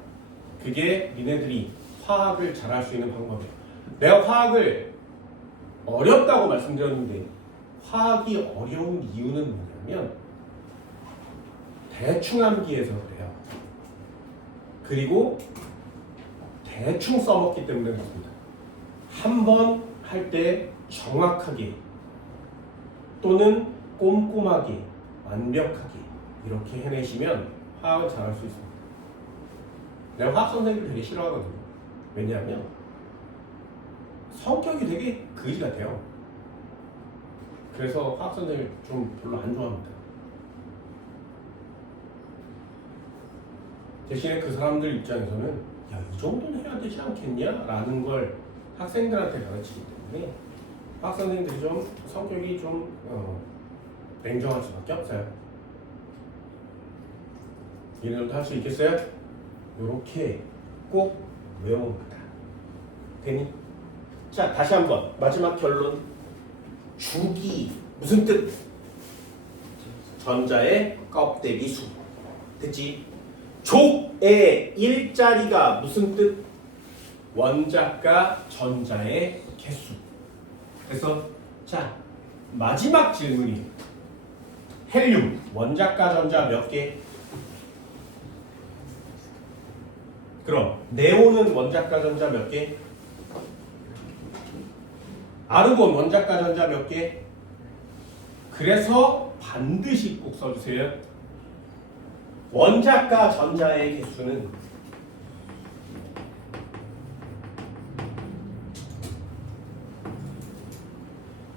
그게 니네들이 화학을 잘할 수 있는 방법이에요. 내가 화학을 어렵다고 말씀드렸는데 화학이 어려운 이유는 뭐냐면 대충 암기해서 그래요. 그리고 대충 써먹기 때문에 그렇습니다. 한 번 할 때 정확하게 또는 꼼꼼하게 완벽하게 이렇게 해내시면 화학을 잘할 수 있습니다. 내가 화학 선생님을 되게 싫어하거든요. 왜냐하면 성격이 되게 거지 같아요. 그래서 화학 선생님을 좀 별로 안 좋아합니다. 대신에 그 사람들 입장에서는 야, 이 정도는 해야 되지 않겠냐? 라는 걸 학생들한테 가르치기 때문에 화학 선생님들이 좀 성격이 좀 냉정할 수밖에 없어요. 얘네들도 할 수 있겠어요? 요렇게 꼭 외워봅니다. 되니? 자, 다시 한번 마지막 결론. 주기 무슨 뜻? 전자의 껍데기 수. 됐지? 족의 일자리가 무슨 뜻? 원자과 전자의 개수. 그래서 자, 마지막 질문이 헬륨 원자과 전자 몇 개? 그럼 네온은 원자과 전자 몇 개? 아르곤 원자과 전자 몇 개? 그래서 반드시 꼭 써주세요. 원자과 전자의 개수는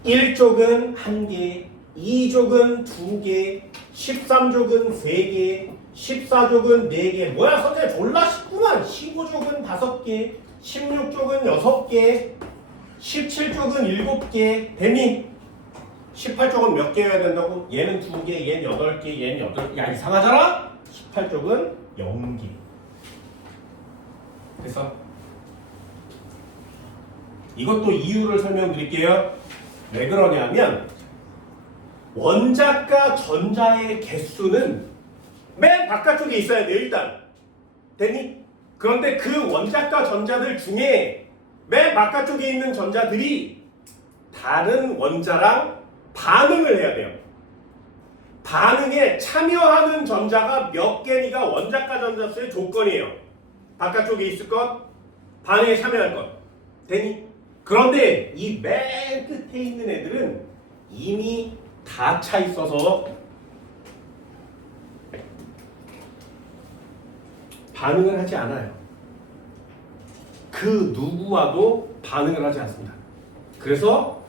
(1족은) 1개, 2족은 2개, 13족은 3개, 14족은 4개. 뭐야 선생님 졸라 쉽구만. 15족은 5개, 16족은 6개, 17쪽은 7개. 되니 18쪽은 몇 개여야 된다고? 얘는 2개, 얘는 8개, 얘는 8개. 야 이상하잖아? 18쪽은 0개. 그래서 이것도 이유를 설명드릴게요. 왜 그러냐면 원자과 전자의 개수는 맨 바깥쪽에 있어야 돼요. 일단 되니? 그런데 그 원자과 전자들 중에 맨 바깥쪽에 있는 전자들이 다른 원자랑 반응을 해야 돼요. 반응에 참여하는 전자가 몇 개니가 원자과 전자수의 조건이에요. 바깥쪽에 있을 것, 반응에 참여할 것. 되니? 그런데 이 맨 끝에 있는 애들은 이미 다 차 있어서 반응을 하지 않아요. 그 누구와도 반응을 하지 않습니다. 그래서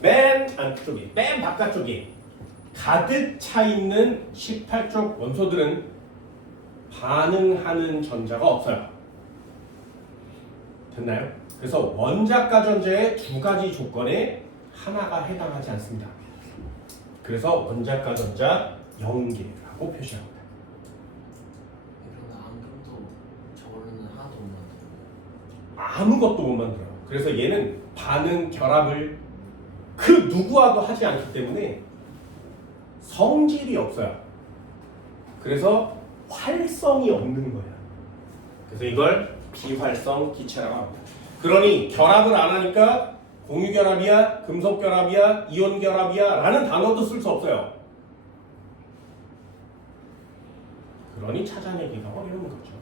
맨 안쪽에, 맨 바깥쪽에 가득 차 있는 18쪽 원소들은 반응하는 전자가 없어요. 됐나요? 그래서 원자과 전자의 두 가지 조건에 하나가 해당하지 않습니다. 그래서 원자과 전자 0개라고 표시합니다. 그러면 안금도 저걸로는 하나도 못 만들어요. 아무것도 못 만들어요. 그래서 얘는 반응, 결합을 그 누구와도 하지 않기 때문에 성질이 없어요. 그래서 활성이 없는 거야. 그래서 이걸 비활성 기체라고 합니다. 그러니 결합을 안 하니까 공유결합이야, 금속결합이야, 이온결합이야 라는 단어도 쓸 수 없어요. 그러니 찾아내기가 어려운 거죠.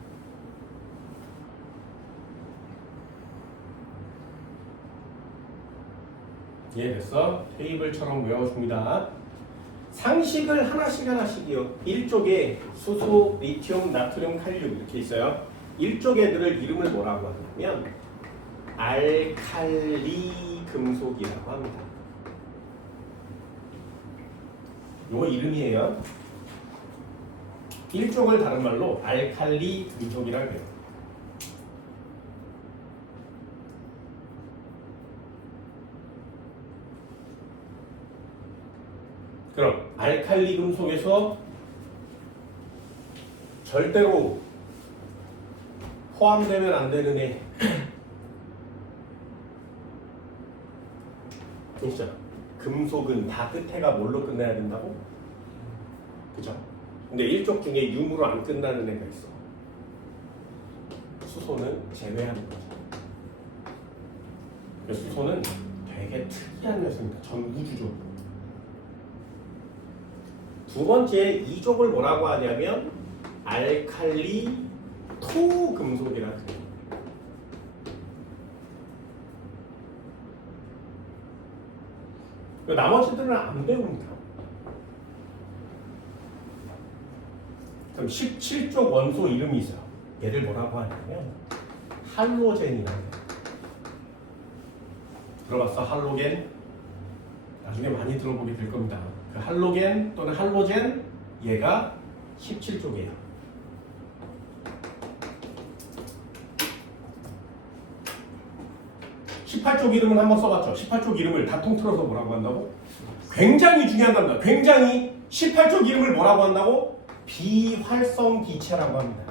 이해됐어? 테이블처럼 외워줍니다. 상식을 하나씩이요. 1쪽에 수소, 리튬, 나트륨, 칼륨 이렇게 있어요. 1쪽 애들을 이름을 뭐라고 하냐면 알칼리 금속이라고 합니다. 요 이름이에요. 1쪽을 다른 말로 알칼리 금속이라고 해요. 그럼 알칼리 금속에서 절대로 포함되면 안 되는 애. 진짜 금속은 다 끝에가 뭘로 끝내야 된다고? 그죠? 근데 일족 중에 융으로 안 끝나는 애가 있어. 수소는 제외하는 거죠. 수소는 되게 특이한 녀석입니다. 전 우주적으로. 두 번째 이족을 뭐라고 하냐면 알칼리 토금속이라 그래요. 나머지들은 안 배웁니다. 그럼 17쪽 원소 이름이 있어요. 얘를 뭐라고 하냐면 할로겐이라고 해요. 들어봤어? 할로겐? 나중에 많이 들어보게 될 겁니다. 그 할로겐 또는 할로젠 얘가 17쪽이에요. (18쪽) 이름은 한번 써봤죠. 18쪽 이름을 다 통틀어서 뭐라고 한다고? 굉장히 중요한 겁니다. 굉장히 18쪽 이름을 뭐라고 한다고? 비활성 기체라고 합니다.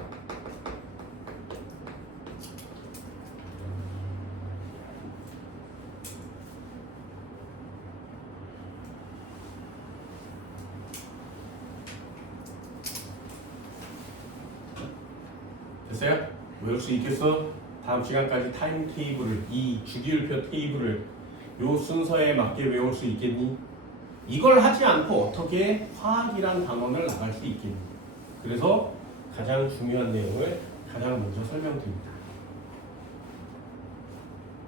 됐어요? 외울 수 있겠어? 다음 시간까지 타임 테이블을, 이 주기율표 테이블을 요 순서에 맞게 외울 수 있겠니? 이걸 하지 않고 어떻게 화학이란 단원을 나갈 수 있겠니? 그래서 가장 중요한 내용을 가장 먼저 설명드립니다.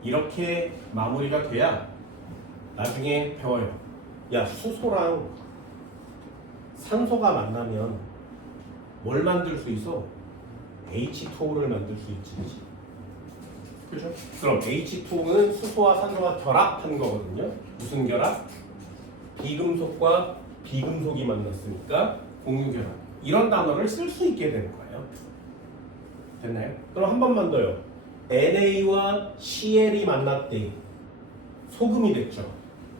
이렇게 마무리가 돼야 나중에 배워요. 야, 수소랑 산소가 만나면 뭘 만들 수 있어? H2O를 만들 수 있지. 그죠? 그럼 H2O는 수소와 산소가 결합한 거거든요. 무슨 결합? 비금속과 비금속이 만났으니까 공유결합. 이런 단어를 쓸 수 있게 되는 거예요. 됐나요? 그럼 한 번만 더요. NA와 CL이 만났대. 소금이 됐죠.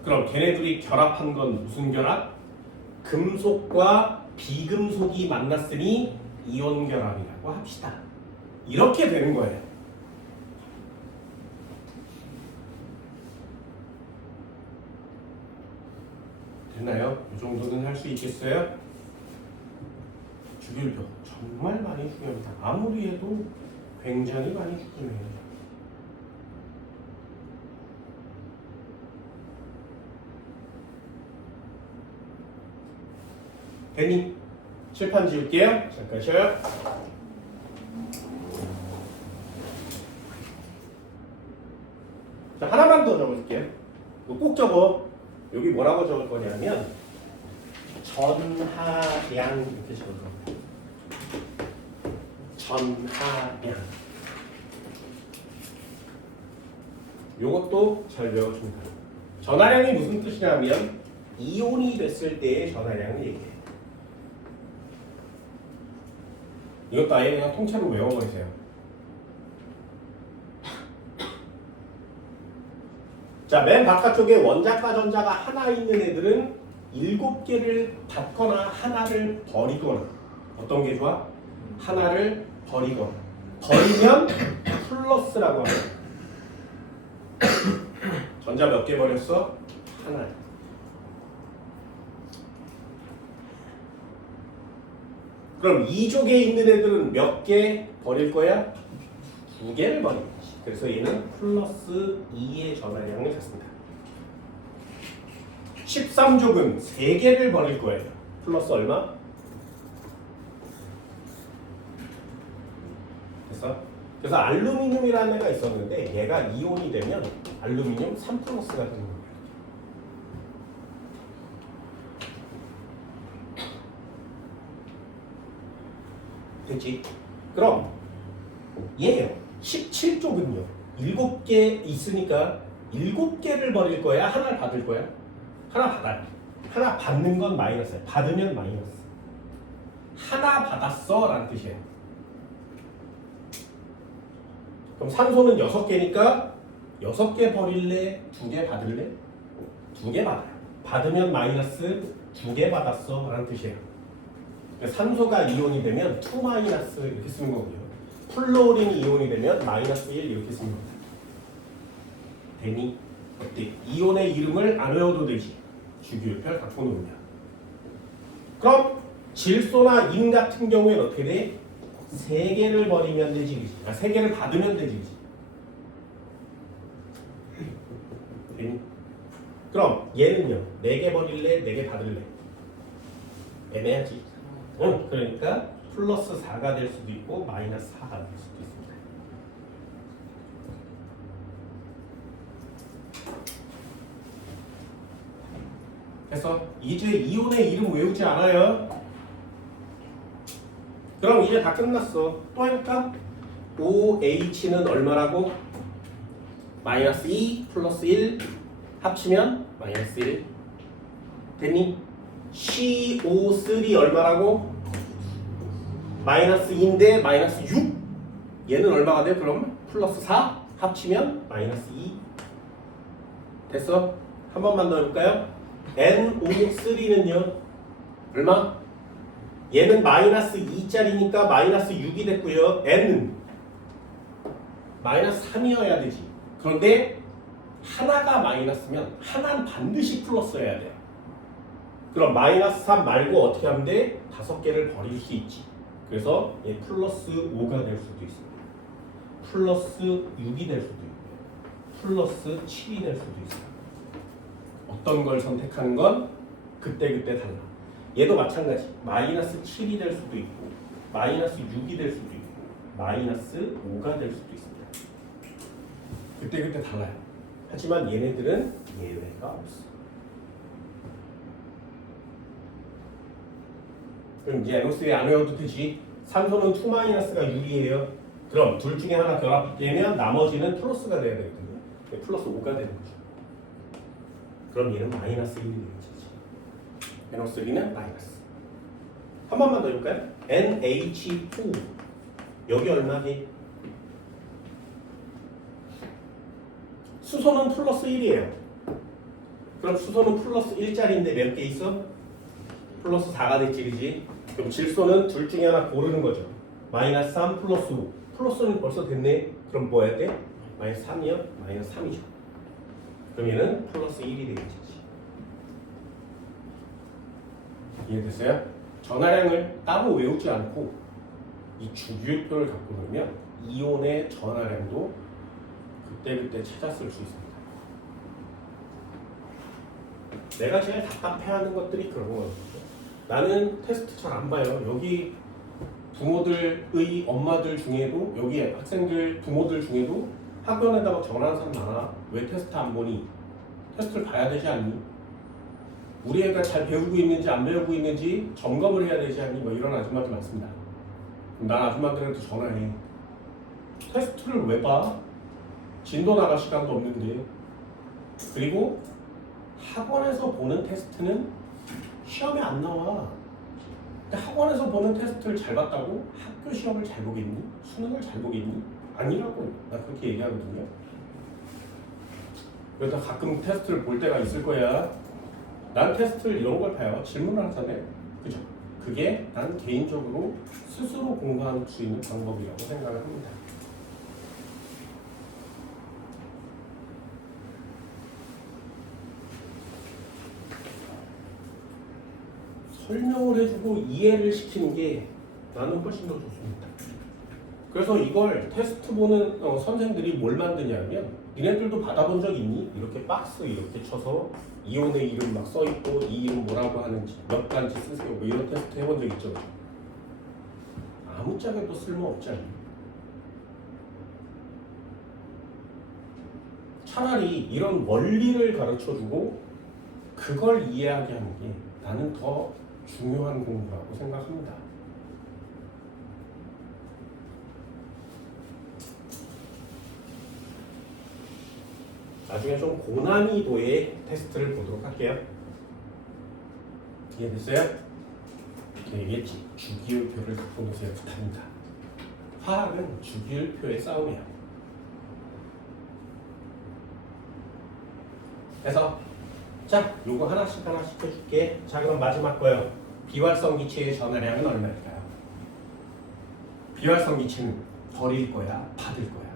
그럼 걔네들이 결합한 건 무슨 결합? 금속과 비금속이 만났으니 이온 결합이라고 합시다. 이렇게 되는 거예요. 됐나요? 이 정도는 할 수 있겠어요? 주기율표 정말 많이 중요합니다. 아무리 해도 굉장히 많이 중요해요. 됐니? 칠판 지울게요. 잠깐 쉬어요. 자, 하나만 더 적어줄게요. 이거 꼭 적어. 여기 뭐라고 적을 거냐면 전하량 이렇게 적을 겁니다. 전하량. 요것도 잘 외워줍니다. 전하량이 무슨 뜻이냐면 이온이 됐을 때의 전하량을 얘기해요. 이것도 아예 그냥 통째로 외워버리세요. 자, 맨 바깥쪽에 원자과 전자가 하나 있는 애들은 7개를 받거나 하나를 버리거나. 어떤 게 좋아? 하나를 버리거나. 버리면 플러스라고 합니다. 전자 몇 개 버렸어? 하나. 그럼 2족에 있는 애들은 몇 개 버릴 거야? 2개를 버릴 거지. 그래서 얘는 플러스 2의 전하량을 갖습니다. 13족은 3개를 버릴 거예요. 플러스 얼마? 됐어? 그래서 알루미늄이라는 애가 있었는데 얘가 이온이 되면 알루미늄 3 플러스가 되는 거예요. 됐지? 그럼 얘요. 17쪽은요. 7개 있으니까 7개를 버릴 거야? 하나를 받을 거야? 하나 받아요. 하나 받는 건 마이너스야. 받으면 마이너스. 하나 받았어 라는 뜻이에요. 그럼 산소는 6개니까 6개 버릴래? 2개 받을래? 2개 받아요. 받으면 마이너스, 두 개 받았어 라는 뜻이에요. 그러니까 산소가 이온이 되면 2 마이너스 이렇게 쓰는 거고요. 플로린이 이온이 되면 마이너스 1 이렇게 쓰는 겁니다. 되니? 어때? 이온의 이름을 안 외워도 되지. 주기율표를 갖고 놓으면. 그럼 질소나 인 같은 경우에는 어떻게 돼? 3개를 버리면 되지, 그지? 3개를 받으면 되지, 그지? 되니? 그럼 얘는요? 4개 버릴래? 4개 받을래? 애매하지? 응, 그러니까 플러스 4가 될 수도 있고 마이너스 4가 될 수도 있습니다. 그래서 이제 이온의 이름 외우지 않아요. 그럼 이제 다 끝났어. 또 해볼까? OH는 얼마라고? 마이너스 2 플러스 1 합치면 마이너스 1 됐니? CO3 얼마라고? 마이너스 2인데 마이너스 6 얘는 얼마가 돼? 그럼 플러스 4 합치면 마이너스 2 됐어? 한 번만 더 해볼까요? NO3는요 얼마? 얘는 마이너스 2짜리니까 마이너스 6이 됐고요. N은 마이너스 3이어야 되지. 그런데 하나가 마이너스면 하나는 반드시 플러스여야 돼요. 그럼 마이너스 3 말고 어떻게 하면 돼? 5개를 버릴 수 있지. 그래서 얘 플러스 5가 될 수도 있습니다. 플러스 6이 될 수도 있고요. 플러스 7이 될 수도 있어요. 어떤 걸 선택하는 건 그때그때 달라. 얘도 마찬가지. 마이너스 7이 될 수도 있고 마이너스 6이 될 수도 있고 마이너스 5가 될 수도 있습니다. 그때그때 달라요. 하지만 얘네들은 예외가 없어. 그럼 이제 NO3 안 외워도 되지. 산소는 2-가 유리해요. 그럼 둘 중에 하나 결합되면 나머지는 플러스가 돼야 되거든요. 플러스 5가 되는 거죠. 그럼 얘는 마이너스 1이 되겠지. NO3는 마이너스. 한 번만 더 해볼까요? NH4 여기 얼마지? 수소는 플러스 1이에요. 그럼 수소는 플러스 1짜리인데 몇 개 있어? 플러스 4가 됐지, 그지? 그럼 질소는 둘 중에 하나 고르는 거죠. 마이너스 3 플러스 5. 플러스는 벌써 됐네. 그럼 뭐 해야 돼? 마이너스 3이요? 마이너스 3이죠. 그럼 얘는 플러스 1이 되겠지. 이해됐어요? 전하량을 따로 외우지 않고 이 주기율표를 갖고 놀면 이온의 전하량도 그때그때 찾아 쓸 수 있습니다. 내가 제일 답답해하는 것들이 그런 거예요. 나는 테스트 잘 안 봐요. 여기 부모들의 엄마들 중에도 여기 학생들 부모들 중에도 학원에다가 전화하는 사람 많아. 왜 테스트 안 보니? 테스트를 봐야 되지 않니? 우리 애가 잘 배우고 있는지 안 배우고 있는지 점검을 해야 되지 않니? 뭐 이런 아줌마들 많습니다. 난 아줌마들한테 전화해. 테스트를 왜 봐? 진도 나갈 시간도 없는데. 그리고 학원에서 보는 테스트는 시험에 안 나와. 근데 학원에서 보는 테스트를 잘 봤다고 학교 시험을 잘 보겠니? 수능을 잘 보겠니? 아니라고. 나 그렇게 얘기하거든요. 그래서 가끔 테스트를 볼 때가 있을 거야. 난 테스트를 이런 걸 봐요. 질문을 하잖아요. 그죠? 그게 난 개인적으로 스스로 공부할 수 있는 방법이라고 생각을 합니다. 설명을 해주고 이해를 시키는 게 나는 훨씬 더 좋습니다. 그래서 이걸 테스트 보는 선생들이 뭘 만드냐면 니네들도 받아본 적 있니? 이렇게 박스 이렇게 쳐서 이온의 이름 막 써있고 이 이름 뭐라고 하는지 몇 단지 쓰세요 뭐 이런 테스트 해본 적 있죠? 아무짝에도 쓸모없잖아요. 차라리 이런 원리를 가르쳐주고 그걸 이해하게 하는 게 나는 더 중요한 공부라고 생각합니다. 나중에 좀 고난이도의 테스트를 보도록 할게요. 이해됐어요? 이렇게 얘기했지. 주기율표를 갖고 노세요. 부탁입니다. 화학은 주기율표의 싸움이야. 그래서 자, 요거 하나씩 해줄게. 자, 그럼 마지막 거요. 비활성 기체의 전하량은 얼마일까요? 비활성 기체는 버릴 거야, 받을 거야?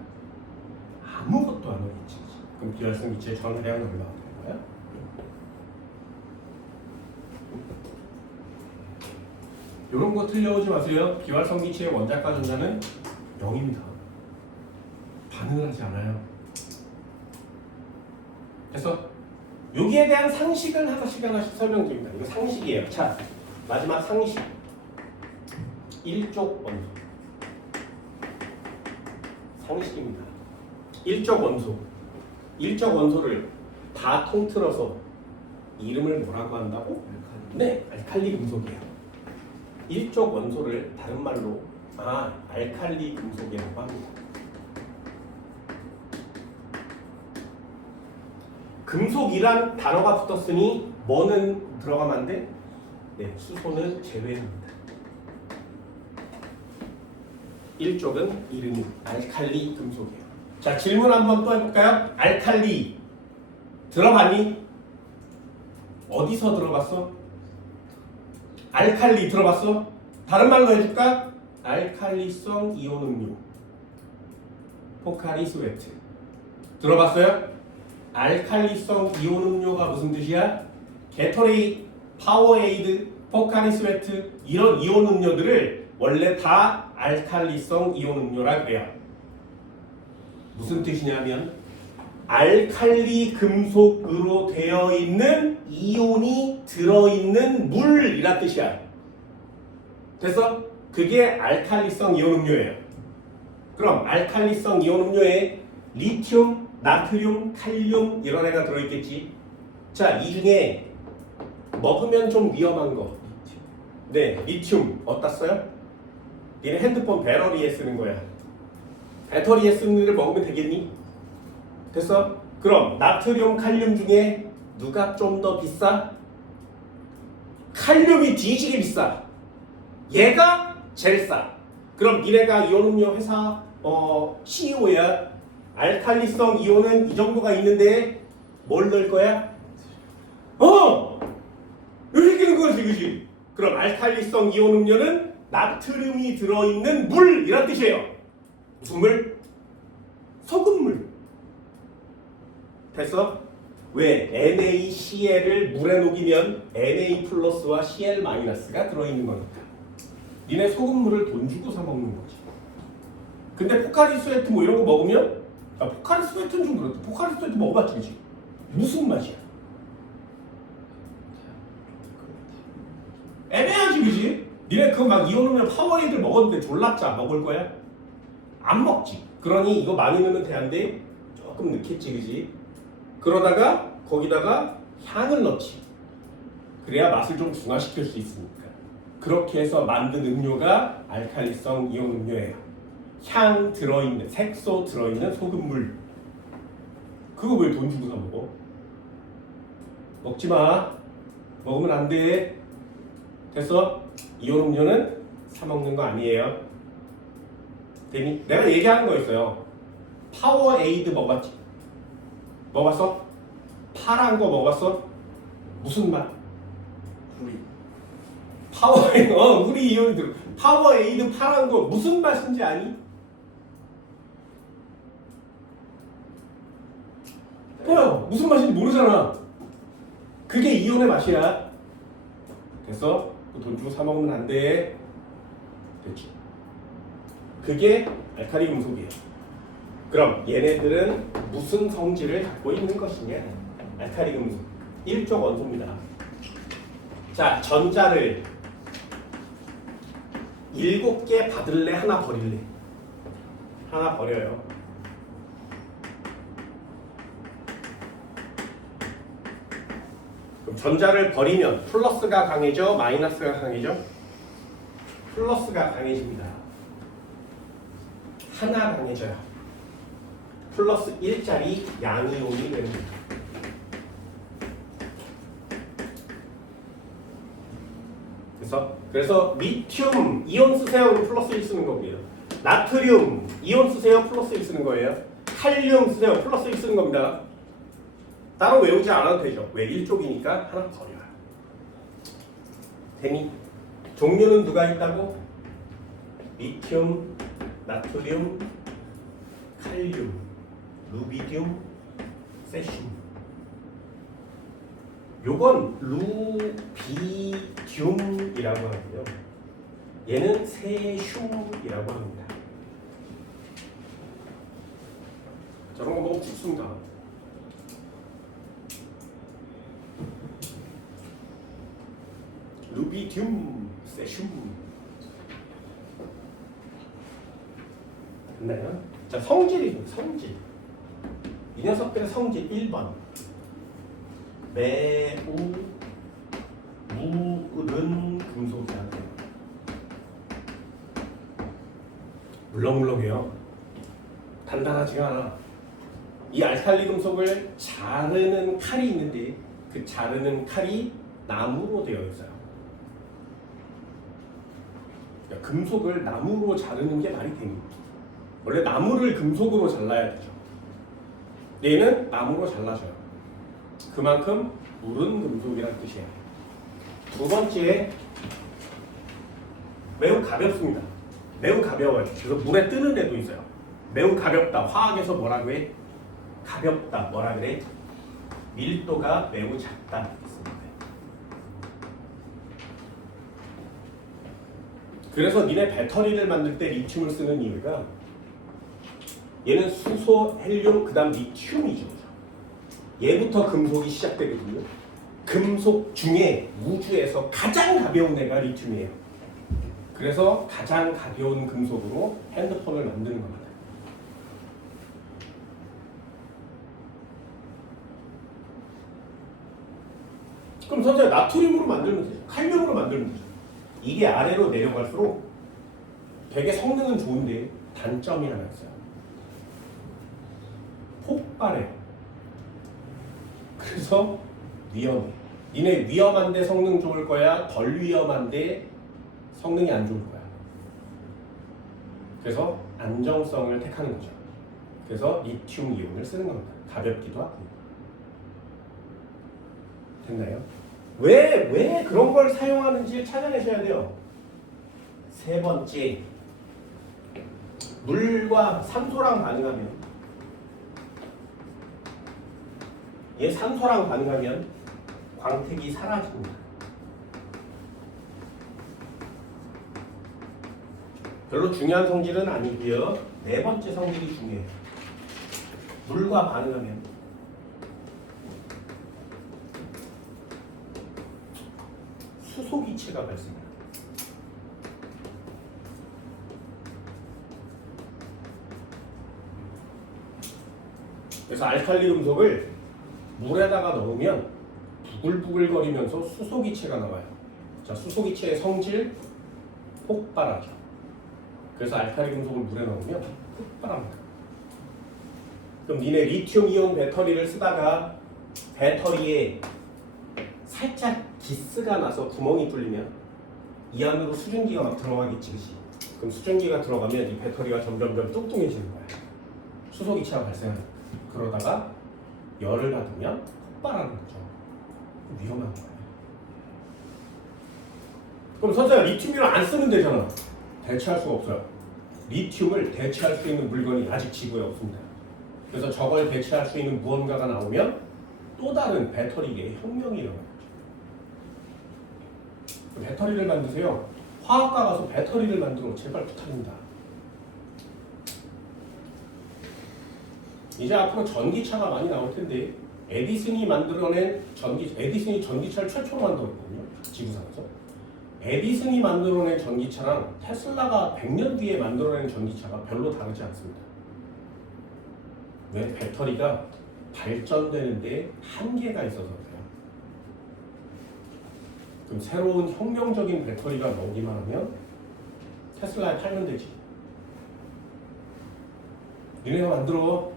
아무것도 안 오겠지. 그럼 비활성 기체의 전하량은 얼마가 되는 거야? 이런 거 틀려오지 마세요. 비활성 기체의 원자과 전자는 0입니다. 반응을 하지 않아요. 그래서 여기에 대한 상식을 하나씩 설명드립니다. 이거 상식이에요. 자, 마지막 상식. 일족 원소. 상식입니다. 일족 원소. 일족 원소를 다 통틀어서 이름을 뭐라고 한다고? 네, 알칼리 금속이에요. 일족 원소를 다른 말로 알칼리 금속이라고 합니다. 금속이란 단어가 붙었으니 뭐는 들어가면 안 돼? 네, 수소는 제외합니다. 일족은 이름이 알칼리 금속이에요. 자, 질문 한번 또 해볼까요? 알칼리 들어봤니? 어디서 들어봤어? 알칼리 들어봤어? 다른 말로 해줄까? 알칼리성 이온 음료 포카리 스웨트 들어봤어요? 알칼리성 이온 음료가 무슨 뜻이야? 게토레이, 파워에이드, 포카리 스웨트 이런 이온 음료들을 원래 다 알칼리성 이온 음료라 그래요. 무슨 뜻이냐면 알칼리 금속으로 되어 있는 이온이 들어있는 물이란 뜻이야. 그래서 그게 알칼리성 이온 음료예요. 그럼 알칼리성 이온 음료에 리튬, 나트륨, 칼륨 이런 애가 들어있겠지. 자, 이 중에 먹으면 좀 위험한 거. 네, 리튬 어디다 써요? 얘는 핸드폰 배터리에 쓰는 거야. 배터리에 쓰는 애를 먹으면 되겠니? 됐어? 그럼 나트륨, 칼륨 중에 누가 좀 더 비싸? 칼륨이 뒤지게 비싸. 얘가 제일 싸. 그럼 니네가 이온음료 회사 CEO야. 알칼리성 이온은 이 정도가 있는데 뭘 넣을 거야? 이렇게 끼는 거지, 그지? 그럼 알칼리성 이온 음료는 나트륨이 들어있는 물이란 뜻이에요. 무슨 물? 소금물. 됐어? 왜? NaCl을 물에 녹이면 Na 플러스와 Cl 마이너스가 들어있는 거니까. 니네 소금물을 돈 주고 사 먹는 거지. 근데 포카리 스웨트 뭐 이런 거 먹으면 포카리 스웨트는 좀 그렇다. 포카리 스웨트 먹어봤지, 그치? 무슨 맛이야? 애매하지, 그치? 니네 그거 막 이온음료 파워에이드 먹었는데 졸라짜 먹을 거야? 안 먹지. 그러니 이거 많이 넣으면 되는데 조금 넣겠지, 그치? 그러다가 거기다가 향을 넣지. 그래야 맛을 좀 중화시킬 수 있으니까. 그렇게 해서 만든 음료가 알칼리성 이온 음료예요. 향 들어있는, 색소 들어있는 소금물. 그거 왜 돈 주고 사 먹어? 먹지 마. 먹으면 안 돼. 됐어? 이온 음료는 사 먹는 거 아니에요. 되니? 내가 얘기하는 거 있어요. 파워에이드 먹었지? 먹어봤어? 파란 거 먹어봤어? 무슨 맛? 구리. 파워에이드, 우리 이온이 들어. 파워에이드 파란 거 무슨 맛인지 아니? 뭐야? 무슨 맛인지 모르잖아. 그게 이온의 맛이야. 됐어? 돈 주고 사 먹으면 안 돼. 됐지? 그게 알칼리 금속이에요. 그럼 얘네들은 무슨 성질을 갖고 있는 것이냐? 알칼리 금속. 일족 원소입니다. 자, 전자를 7개 받을래? 하나 버릴래? 하나 버려요. 그럼 전자를 버리면 플러스가 강해져? 마이너스가 강해져? 플러스가 강해집니다. 하나 강해져요. 플러스 1짜리 양이온이 됩니다. 그래서 리튬 이온 쓰세요. 그럼 플러스 1 쓰는 거고요. 나트륨 이온 쓰세요. 플러스 1 쓰는 거예요. 칼륨 쓰세요. 플러스 1 쓰는 겁니다. 따로 외우지 않아도 되죠. 왜 1쪽이니까 하나 버려요. 되니? 종류는 누가 있다고? 리튬, 나트륨, 칼륨, 루비듐, 세슘. 요건 루비듐이라고 하고요. 얘는 세슘이라고 합니다. 저런 거 먹으면 죽습니다. 루비듐, 세슘. 됐나요? 자, 성질이죠. 성질. 이 녀석들의 성질 1번. 매우 무른 금속이야. 물렁물렁해요. 단단하지가 않아. 이 알칼리 금속을 자르는 칼이 있는데 그 자르는 칼이 나무로 되어 있어요. 그러니까 금속을 나무로 자르는 게 말이 됩니다. 원래 나무를 금속으로 잘라야 되죠. 얘는 나무로 잘라져요. 그만큼 무른 금속이라는 뜻이에요. 두 번째, 매우 가볍습니다. 매우 가벼워요. 그래서 물에 뜨는 애도 있어요. 매우 가볍다. 화학에서 뭐라고 해? 가볍다. 뭐라 그래? 밀도가 매우 작다. 그래서 니네 배터리를 만들 때 리튬을 쓰는 이유가 얘는 수소, 헬륨, 그 다음 리튬이죠. 얘부터 금속이 시작되거든요. 금속 중에 우주에서 가장 가벼운 애가 리튬이에요. 그래서 가장 가벼운 금속으로 핸드폰을 만드는 겁니다. 그럼 선생님 나트륨으로 만들면 되죠. 칼륨으로 만들면 되죠. 이게 아래로 내려갈수록 되게 성능은 좋은데 단점이 하나 있어요. 폭발해요. 그래서 위험해. 니네 위험한데 성능 좋을 거야? 덜 위험한데 성능이 안 좋을 거야. 그래서 안정성을 택하는 거죠. 그래서 리튬 이온을 쓰는 겁니다. 가볍기도 하고. 됐나요? 왜 그런 걸 사용하는지 찾아내셔야 돼요. 세 번째, 물과 산소랑 반응하면 얘 산소랑 반응하면 광택이 사라집니다. 별로 중요한 성질은 아니고요. 네 번째 성질이 중요해요. 물과 반응하면 수소기체가 발생합니다. 그래서 알칼리 금속을 물에다가 넣으면 부글부글거리면서 수소기체가 나와요. 자, 수소기체의 성질 폭발하죠. 그래서 알칼리 금속을 물에 넣으면 폭발합니다. 그럼 니네 리튬 이온 배터리를 쓰다가 배터리에 살짝 기스가 나서 구멍이 뚫리면 이 안으로 수증기가 막 들어가겠지, 그치? 그럼 수증기가 들어가면 이 배터리가 점점점 뚱뚱해지는 거야. 수소기체가 발생하는. 그러다가 열을 받으면 폭발하는 거죠. 위험한 거예요. 그럼 선생님 리튬이를 안 쓰면 되잖아. 대체할 수가 없어요. 리튬을 대체할 수 있는 물건이 아직 지구에 없습니다. 그래서 저걸 대체할 수 있는 무언가가 나오면 또 다른 배터리계의 혁명이 일어나요. 배터리를 만드세요. 화학과 가서 배터리를 만들어 제발 부탁입니다. 이제 앞으로 전기차가 많이 나올 텐데 에디슨이 만들어낸 에디슨이 전기차를 최초로 만들었거든요. 지구상에서. 에디슨이 만들어낸 전기차랑 테슬라가 100년 뒤에 만들어낸 전기차가 별로 다르지 않습니다. 왜? 배터리가 발전되는데 한계가 있어서 그래요. 그럼 새로운 혁명적인 배터리가 나오기만 하면 테슬라에 팔면 되지. 니네가 만들어.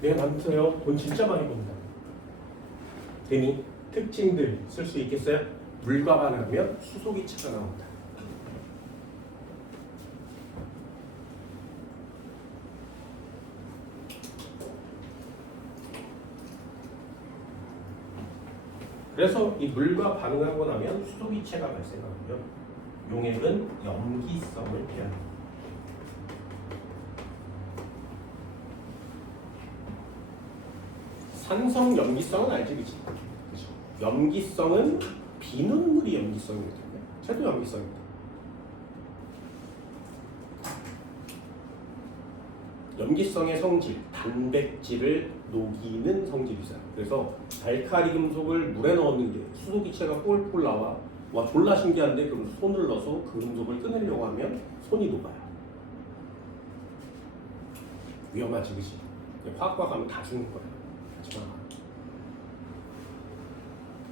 내가 만드세요. 돈 진짜 많이 번다. 되니 특징들 쓸 수 있겠어요? 물과 반응하면 수소기체가 나온다. 그래서 이 물과 반응하고 나면 수소기체가 발생하고요. 용액은 염기성을 표현합니다. 산성 염기성은 알지, 그치? 그쵸? 염기성은 비눗물이 염기성이거든요. 채도 염기성입니다. 염기성의 성질, 단백질을 녹이는 성질이 있어요. 그래서 알칼리 금속을 물에 넣었는데 수소기체가 폴폴 나와. 와, 졸라 신기한데 그럼 손을 넣어서 그 금속을 꺼내려고 하면 손이 녹아요. 위험하지, 그치? 화학과 가면 다 죽는 거야. 하지마.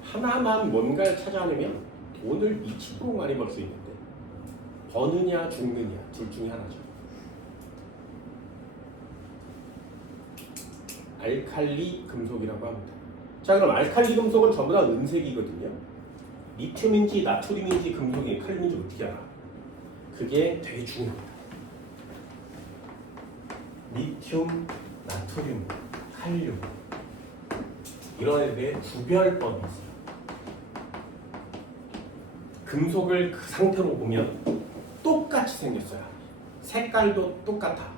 하나만 뭔가를 찾아내면 돈을 미치도록 많이 벌 수 있는데 버느냐 죽느냐 둘 중에 하나죠. 알칼리 금속이라고 합니다. 자, 그럼 알칼리 금속은 전부 다 은색이거든요. 리튬인지 나트륨인지 금속이 칼륨인지 어떻게 알아? 그게 되게 중요합니다. 리튬, 나트륨, 칼륨 이런 애들의 구별법이 있어요. 금속을 그 상태로 보면 똑같이 생겼어요. 색깔도 똑같아.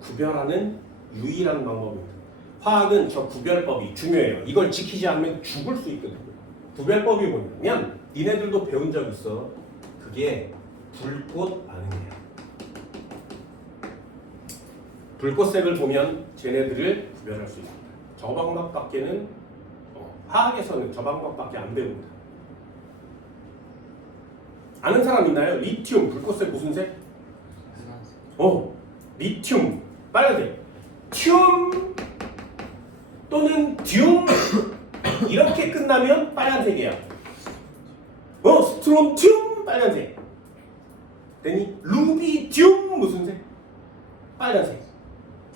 구별하는 유일한 방법입니다. 화학은 저 구별법이 중요해요. 이걸 지키지 않으면 죽을 수 있거든요. 구별법이 뭐냐면 니네들도 배운 적 있어. 그게 불꽃 반응이에요. 불꽃색을 보면 쟤네들을 구별할 수 있습니다. 저 방법밖에는 화학에서는 저 방법밖에 안 배웁니다. 아는 사람 있나요? 리튬 불꽃색 무슨 색? 리튬 빨간색. 튬 또는 듐 이렇게 끝나면 빨간색이야. 스트론튬 빨간색. 되니 루비듐 무슨 색? 빨간색.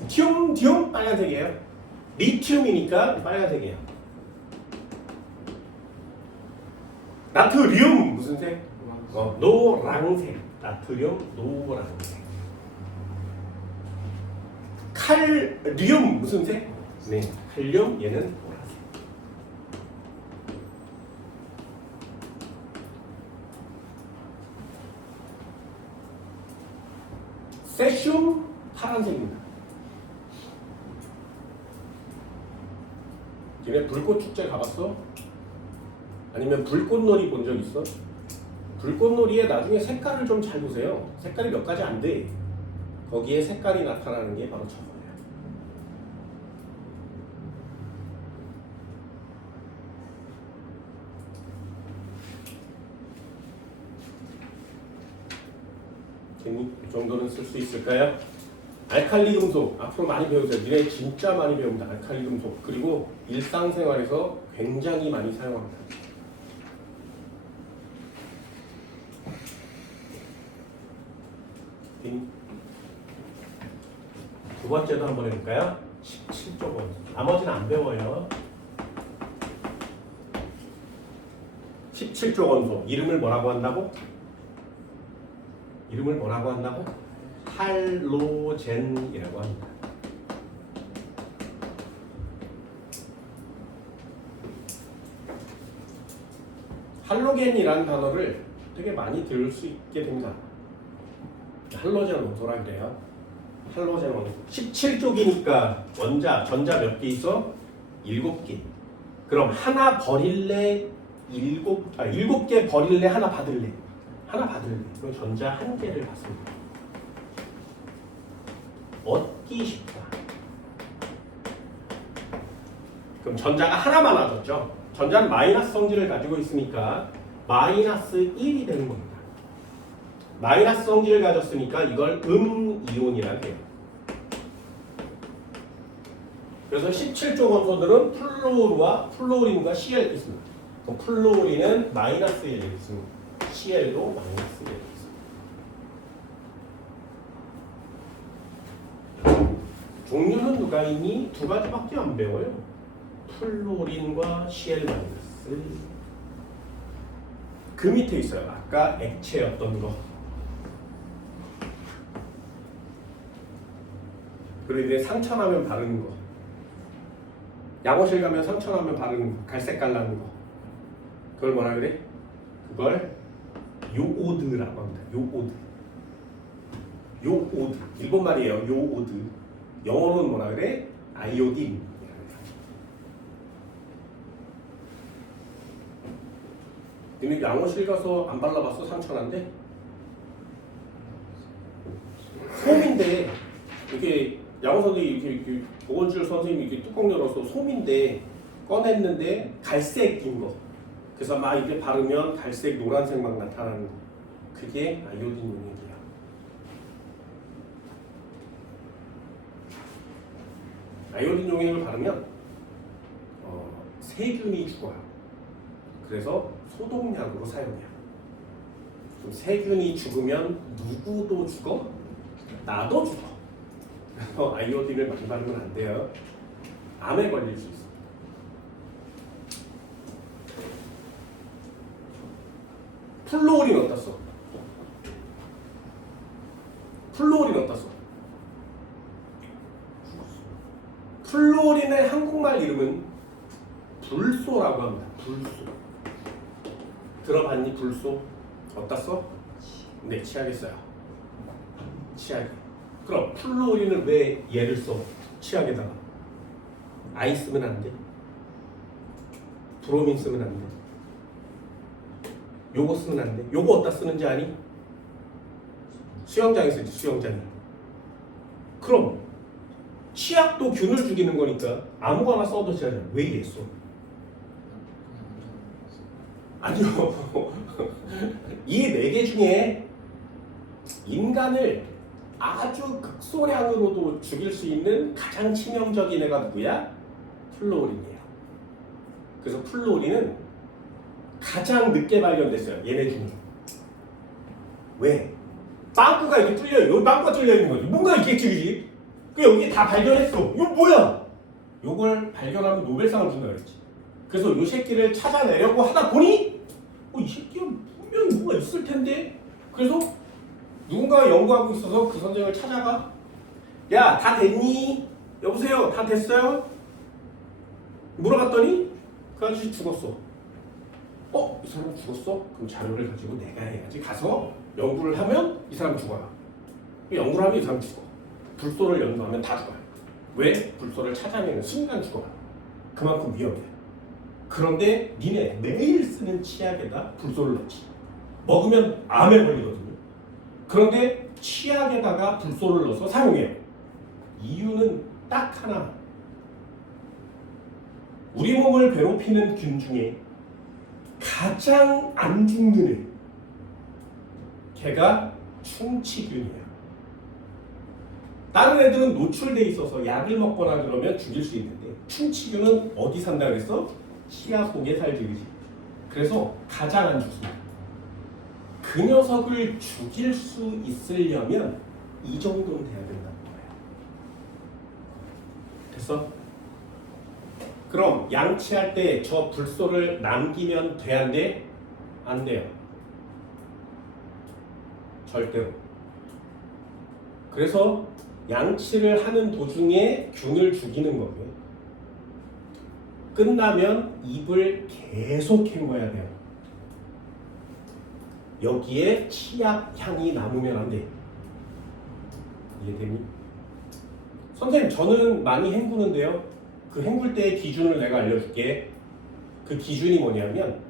튬 빨간색이에요. 리튬이니까 빨간색이에요. 나트륨 무슨 색? 노란색. 나트륨 노란색. 칼륨 무슨 색? 네, 칼륨 얘는 보라색. 세슘 파란색입니다. 걔네 불꽃 축제 가봤어? 아니면 불꽃놀이 본 적 있어? 불꽃놀이에 나중에 색깔을 좀 잘 보세요. 색깔이 몇 가지 안 돼. 거기에 색깔이 나타나는 게 바로 저거예요. 이 정도는 쓸 수 있을까요? 알칼리 금속 앞으로 많이 배우세요. 니네 진짜 많이 배웁니다. 알칼리 금속. 그리고 일상생활에서 굉장히 많이 사용합니다. 두 번째도 한번 해볼까요? 17조 원소. 나머지는 안 배워요. 17조 원소. 이름을 뭐라고 한다고? 이름을 뭐라고 한다고? 할로젠이라고 합니다. 할로겐이라는 단어를 되게 많이 들을 수 있게 됩니다. 할로젠 원소라 그래요. 할로젠 원소. 17쪽이니까 전자 몇 개 있어? 7개. 그럼 하나 버릴래? 7개 버릴래? 하나 받을래? 하나 받을래. 그럼 전자 1개를 받습니다. 얻기 쉽다. 그럼 전자가 하나만 와줬죠. 전자는 마이너스 성질을 가지고 있으니까 마이너스 1이 되는 겁니다. 마이너스 성질을 가졌으니까 이걸 이온이라고 해요. 그래서 17조 원소들은 플로린과 CL 있습니다. 그럼 플로린은 마이너스 1이 있습니다. CL도 마이너스 1이 있습니다. 종류는 누가 있니? 두 가지밖에 안 배워요. 플로린과 CL 마이너스. 그 밑에 있어요. 아까 액체였던 거. 그리고 이제 상처나면 바르는 거. 양호실 가면 상처나면 바르는 거. 갈색 깔라는 거. 그걸 뭐라 그래? 그걸 요오드라고 합니다. 요오드. 요오드. 일본 말이에요. 요오드. 영어로는 뭐라 그래? 아이오딘. 니네 양호실 가서 안 발라봤어? 상처난데? 솜인데 이렇게 양호 선생님이 이렇게 보건실 선생님이 이렇게 뚜껑 열어서 솜인데 꺼냈는데 갈색인 거. 그래서 막 이렇게 바르면 갈색, 노란색 막 나타나는 거. 그게 아이오딘 용액이야. 아이오딘 용액을 바르면 세균이 죽어요. 그래서 소독약으로 사용해요. 그럼 세균이 죽으면 누구도 죽어? 나도 죽어. 그래서 아이오딘을 많이 바르면 안 돼요. 암에 걸릴 수 있어. 플로어린 어디다 써? 플로어린 어디다 써? 플로어린의 한국말 이름은 불소라고 합니다. 불소. 들어봤니? 불소? 어디다 써? 네, 치약에 써요. 치약에. 그럼 플로어린을 왜 얘를 써? 치약에다가. 아이 쓰면 안 돼. 브로민 쓰면 안 돼. 요거 쓰면 안 돼. 요거 어디다 쓰는지 아니? 수영장에 쓰지, 수영장에. 그럼 치약도 균을 죽이는 거니까 아무거나 써도 되잖아. 왜 얘 써? 아니요. 이 4개 중에 인간을 아주 극소량으로도 죽일 수 있는 가장 치명적인 애가 누구야? 플로어린이에요. 그래서 플로어린은 가장 늦게 발견됐어요. 얘네 중에. 왜? 빵꾸가 이렇게 뚫려요. 여기 빵꾸가 뚫려 있는 거지. 뭔가 있겠지. 그 여기 다 발견했어. 이거 뭐야? 요걸 발견하면 노벨상을 준다 그랬지. 그래서 요 새끼를 찾아내려고 하다 보니 이 새끼가 분명히 뭐가 있을 텐데. 그래서 누군가 연구하고 있어서 그 선생을 찾아가. 야, 다 됐니? 여보세요, 다 됐어요? 물어봤더니 그 아저씨 죽었어. 이 사람 죽었어? 그럼 자료를 가지고 내가 해야지. 가서 연구를 하면 이 사람 죽어요. 연구를 하면 이 사람 죽어. 불소를 연구하면 다 죽어요. 왜? 불소를 찾아내는 순간 죽어요. 그만큼 위험해. 그런데 니네 매일 쓰는 치약에다 불소를 넣지. 먹으면 암에 걸리거든요. 그런데 치약에다가 불소를 넣어서 사용해요. 이유는 딱 하나. 우리 몸을 괴롭히는 균 중에 가장 안 죽는 애, 걔가 충치균이에요. 다른 애들은 노출돼 있어서 약을 먹거나 그러면 죽일 수 있는데 충치균은 어디 산다 그랬어? 치아 속에 살지, 그지? 그래서 가장 안 죽습니다. 그 녀석을 죽일 수 있으려면 이 정도는 돼야 된다는 거예요. 됐어? 그럼 양치할 때 저 불소를 남기면 돼, 안 돼? 안 돼요. 절대로. 그래서 양치를 하는 도중에 균을 죽이는 거고요. 끝나면 입을 계속 헹궈야 돼요. 여기에 치약 향이 남으면 안 돼. 이해되니? 선생님, 저는 많이 헹구는데요. 그 헹굴 때의 기준을 내가 알려줄게. 그 기준이 뭐냐면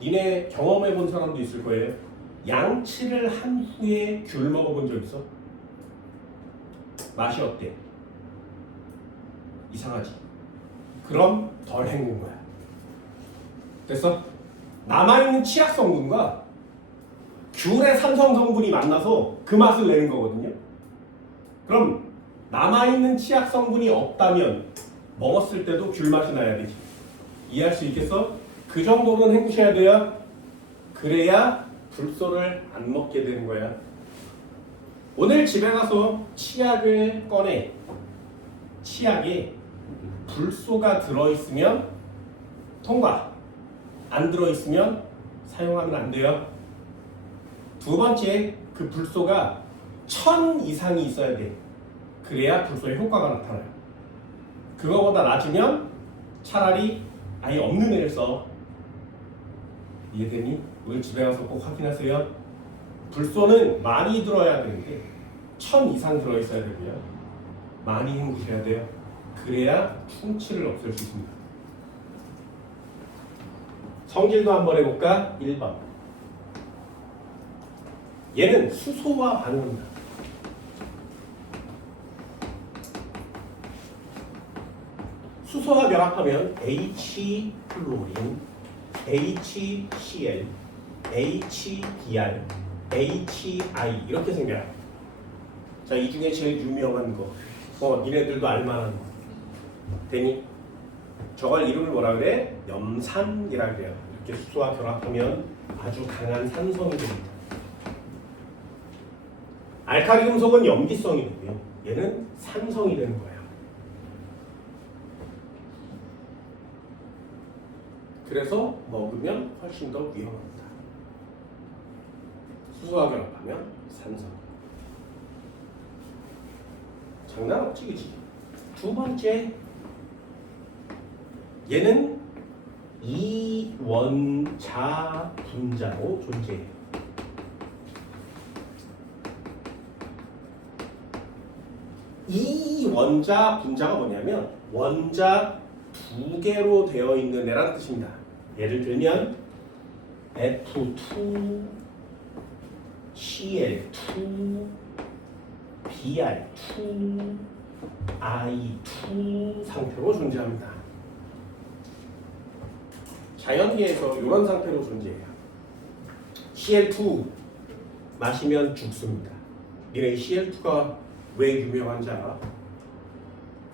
니네 경험해본 사람도 있을 거예요. 양치를 한 후에 귤 먹어본 적 있어? 맛이 어때? 이상하지? 그럼 덜 헹군 거야. 됐어? 남아있는 치약 성분과 귤의 산성 성분이 만나서 그 맛을 내는 거거든요. 그럼 남아있는 치약 성분이 없다면 먹었을 때도 귤 맛이 나야 되지. 이해할 수 있겠어? 그 정도는 헹구셔야 돼요. 그래야 불소를 안 먹게 되는 거야. 오늘 집에 가서 치약을 꺼내. 치약에 불소가 들어있으면 통과, 안 들어있으면 사용하면 안 돼요. 두 번째, 그 불소가 1000 이상이 있어야 돼. 그래야 불소의 효과가 나타나요. 그거보다 낮으면 차라리 아예 없는 애를 써. 이해되니? 오늘 집에 가서 꼭 확인하세요. 불소는 많이 들어야 되는데 1000 이상 들어있어야 되고요. 많이 헹구셔야 돼요. 그래야 충치를 없앨 수 있습니다. 성질도 한번 해볼까? 1번. 얘는 수소와 반응합니다. 수소와 결합하면 H플로린, HCl, HBr, HI 이렇게 생겨요. 자, 이 중에 제일 유명한 거, 니네들도 알만한 거. 되니? 저걸 이름을 뭐라 그래? 염산이라 그래요. 이렇게 수소와 결합하면 아주 강한 산성이 됩니다. 알칼리 금속은 염기성이 되고요. 얘는 산성이 되는 거예요. 그래서 먹으면 훨씬 더 위험합니다. 수소와 결합하면 산성. 장난 없지, 그치? 두 번째, 얘는 이원자 분자로 존재해요. 이 원자 분자가 뭐냐면 원자 두 개로 되어 있는 애라는 뜻입니다. 예를 들면 F2, Cl2, Br2, I2 상태로 존재합니다. 자연계에서 이런 상태로 존재해요. Cl2 마시면 죽습니다. 니네 Cl2가 왜 유명한지 알아?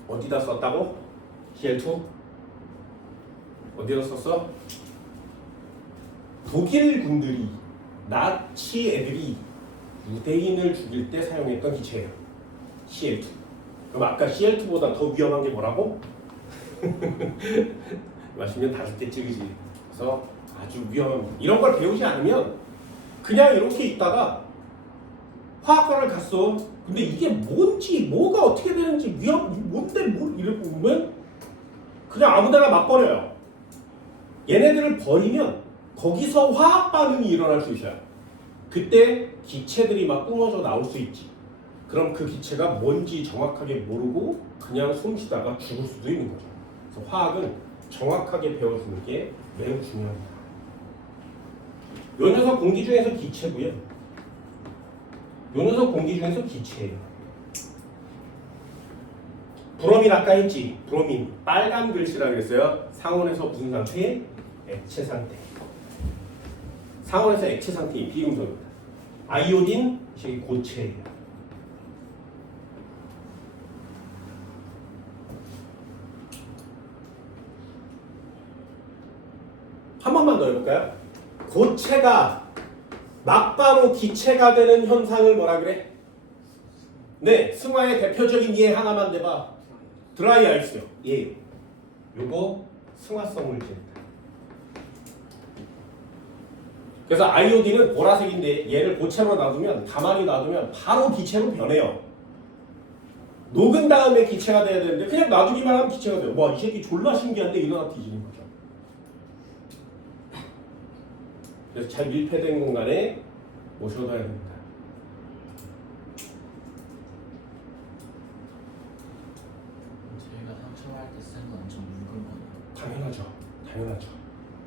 어디다 썼다고? Cl2? 어디다 썼어? 독일 군들이 나치 애들이 유대인을 죽일 때 사용했던 기체예요. Cl2. 그럼 아까 Cl2보다 더 위험한 게 뭐라고? 마시면 다 죽겠지, 그지? 그래서 아주 위험합니다. 이런 걸 배우지 않으면 그냥 이렇게 있다가 화학과를 갔어. 근데 이게 뭔지, 뭐가 어떻게 되는지, 뭔데, 이렇게 보면 그냥 아무데나 막 버려요. 얘네들을 버리면 거기서 화학 반응이 일어날 수 있어요. 그때 기체들이 막 뿜어져 나올 수 있지. 그럼 그 기체가 뭔지 정확하게 모르고 그냥 숨 쉬다가 죽을 수도 있는 거죠. 그래서 화학은 정확하게 배워주는 게 매우 중요합니다. 요 녀석 공기 중에서 기체고요. 요 녀석 공기 중에서 기체예요. 브로민 아까 했지. 브로민 빨간 글씨라 그랬어요. 상온에서 무슨 상태? 액체 상태. 상온에서 액체 상태인 비금속입니다. 아이오딘 이 고체예요. 한 번만 더 해볼까요? 고체가 막바로 기체가 되는 현상을 뭐라 그래? 네, 승화의 대표적인 예 하나만 내봐. 드라이 아이스요. 예. 요거 승화성 물질입니다. 그래서 아이오딘은 보라색인데 얘를 고체로 놔두면, 가만히 놔두면 바로 기체로 변해요. 녹은 다음에 기체가 돼야 되는데 그냥 놔두기만 하면 기체가 돼요. 와, 이 새끼 졸라 신기한데 이러다 뒤지는 거죠. 그래서 잘 밀폐된 공간에 모셔둬야 됩니다. 저희가 상처할 때 쓰는 건 엄청 묽은 거예요. 당연하죠.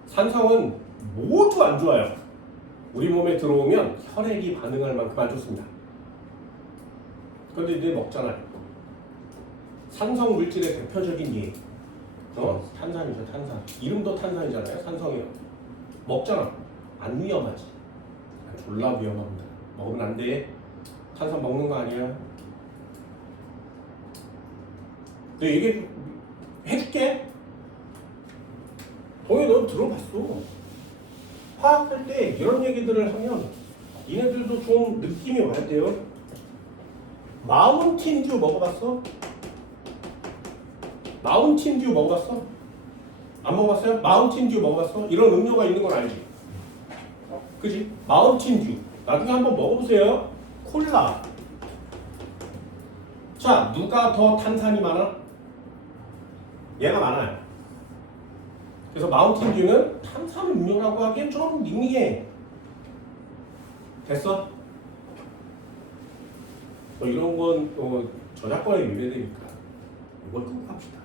산성은 모두 안 좋아요. 우리 몸에 들어오면 혈액이 반응할 만큼 안 좋습니다. 그런데 이제 먹잖아요. 산성 물질의 대표적인 예. 탄산이죠, 탄산. 이름도 탄산이잖아요, 산성이요. 먹잖아. 안 위험하지. 졸라 위험합니다. 먹으면 안 돼. 탄산 먹는 거 아니야. 근데 이게 해줄게. 동해 너 들어봤어. 화학할 때 이런 얘기들을 하면 얘네들도 좀 느낌이 와야 돼요. 마운틴듀 먹어봤어? 마운틴듀 먹어봤어? 안 먹어봤어요? 마운틴듀 먹어봤어? 이런 음료가 있는 건 알지? 그지? 마운틴듀 나중에 한번 먹어보세요. 콜라. 자, 누가 더 탄산이 많아? 얘가 많아요. 그래서 마운틴듀는 상사를 운영하고 하기엔 좀 닝닝해. 됐어? 이런 건 저작권에 위배되니까 이걸 끄고 합시다.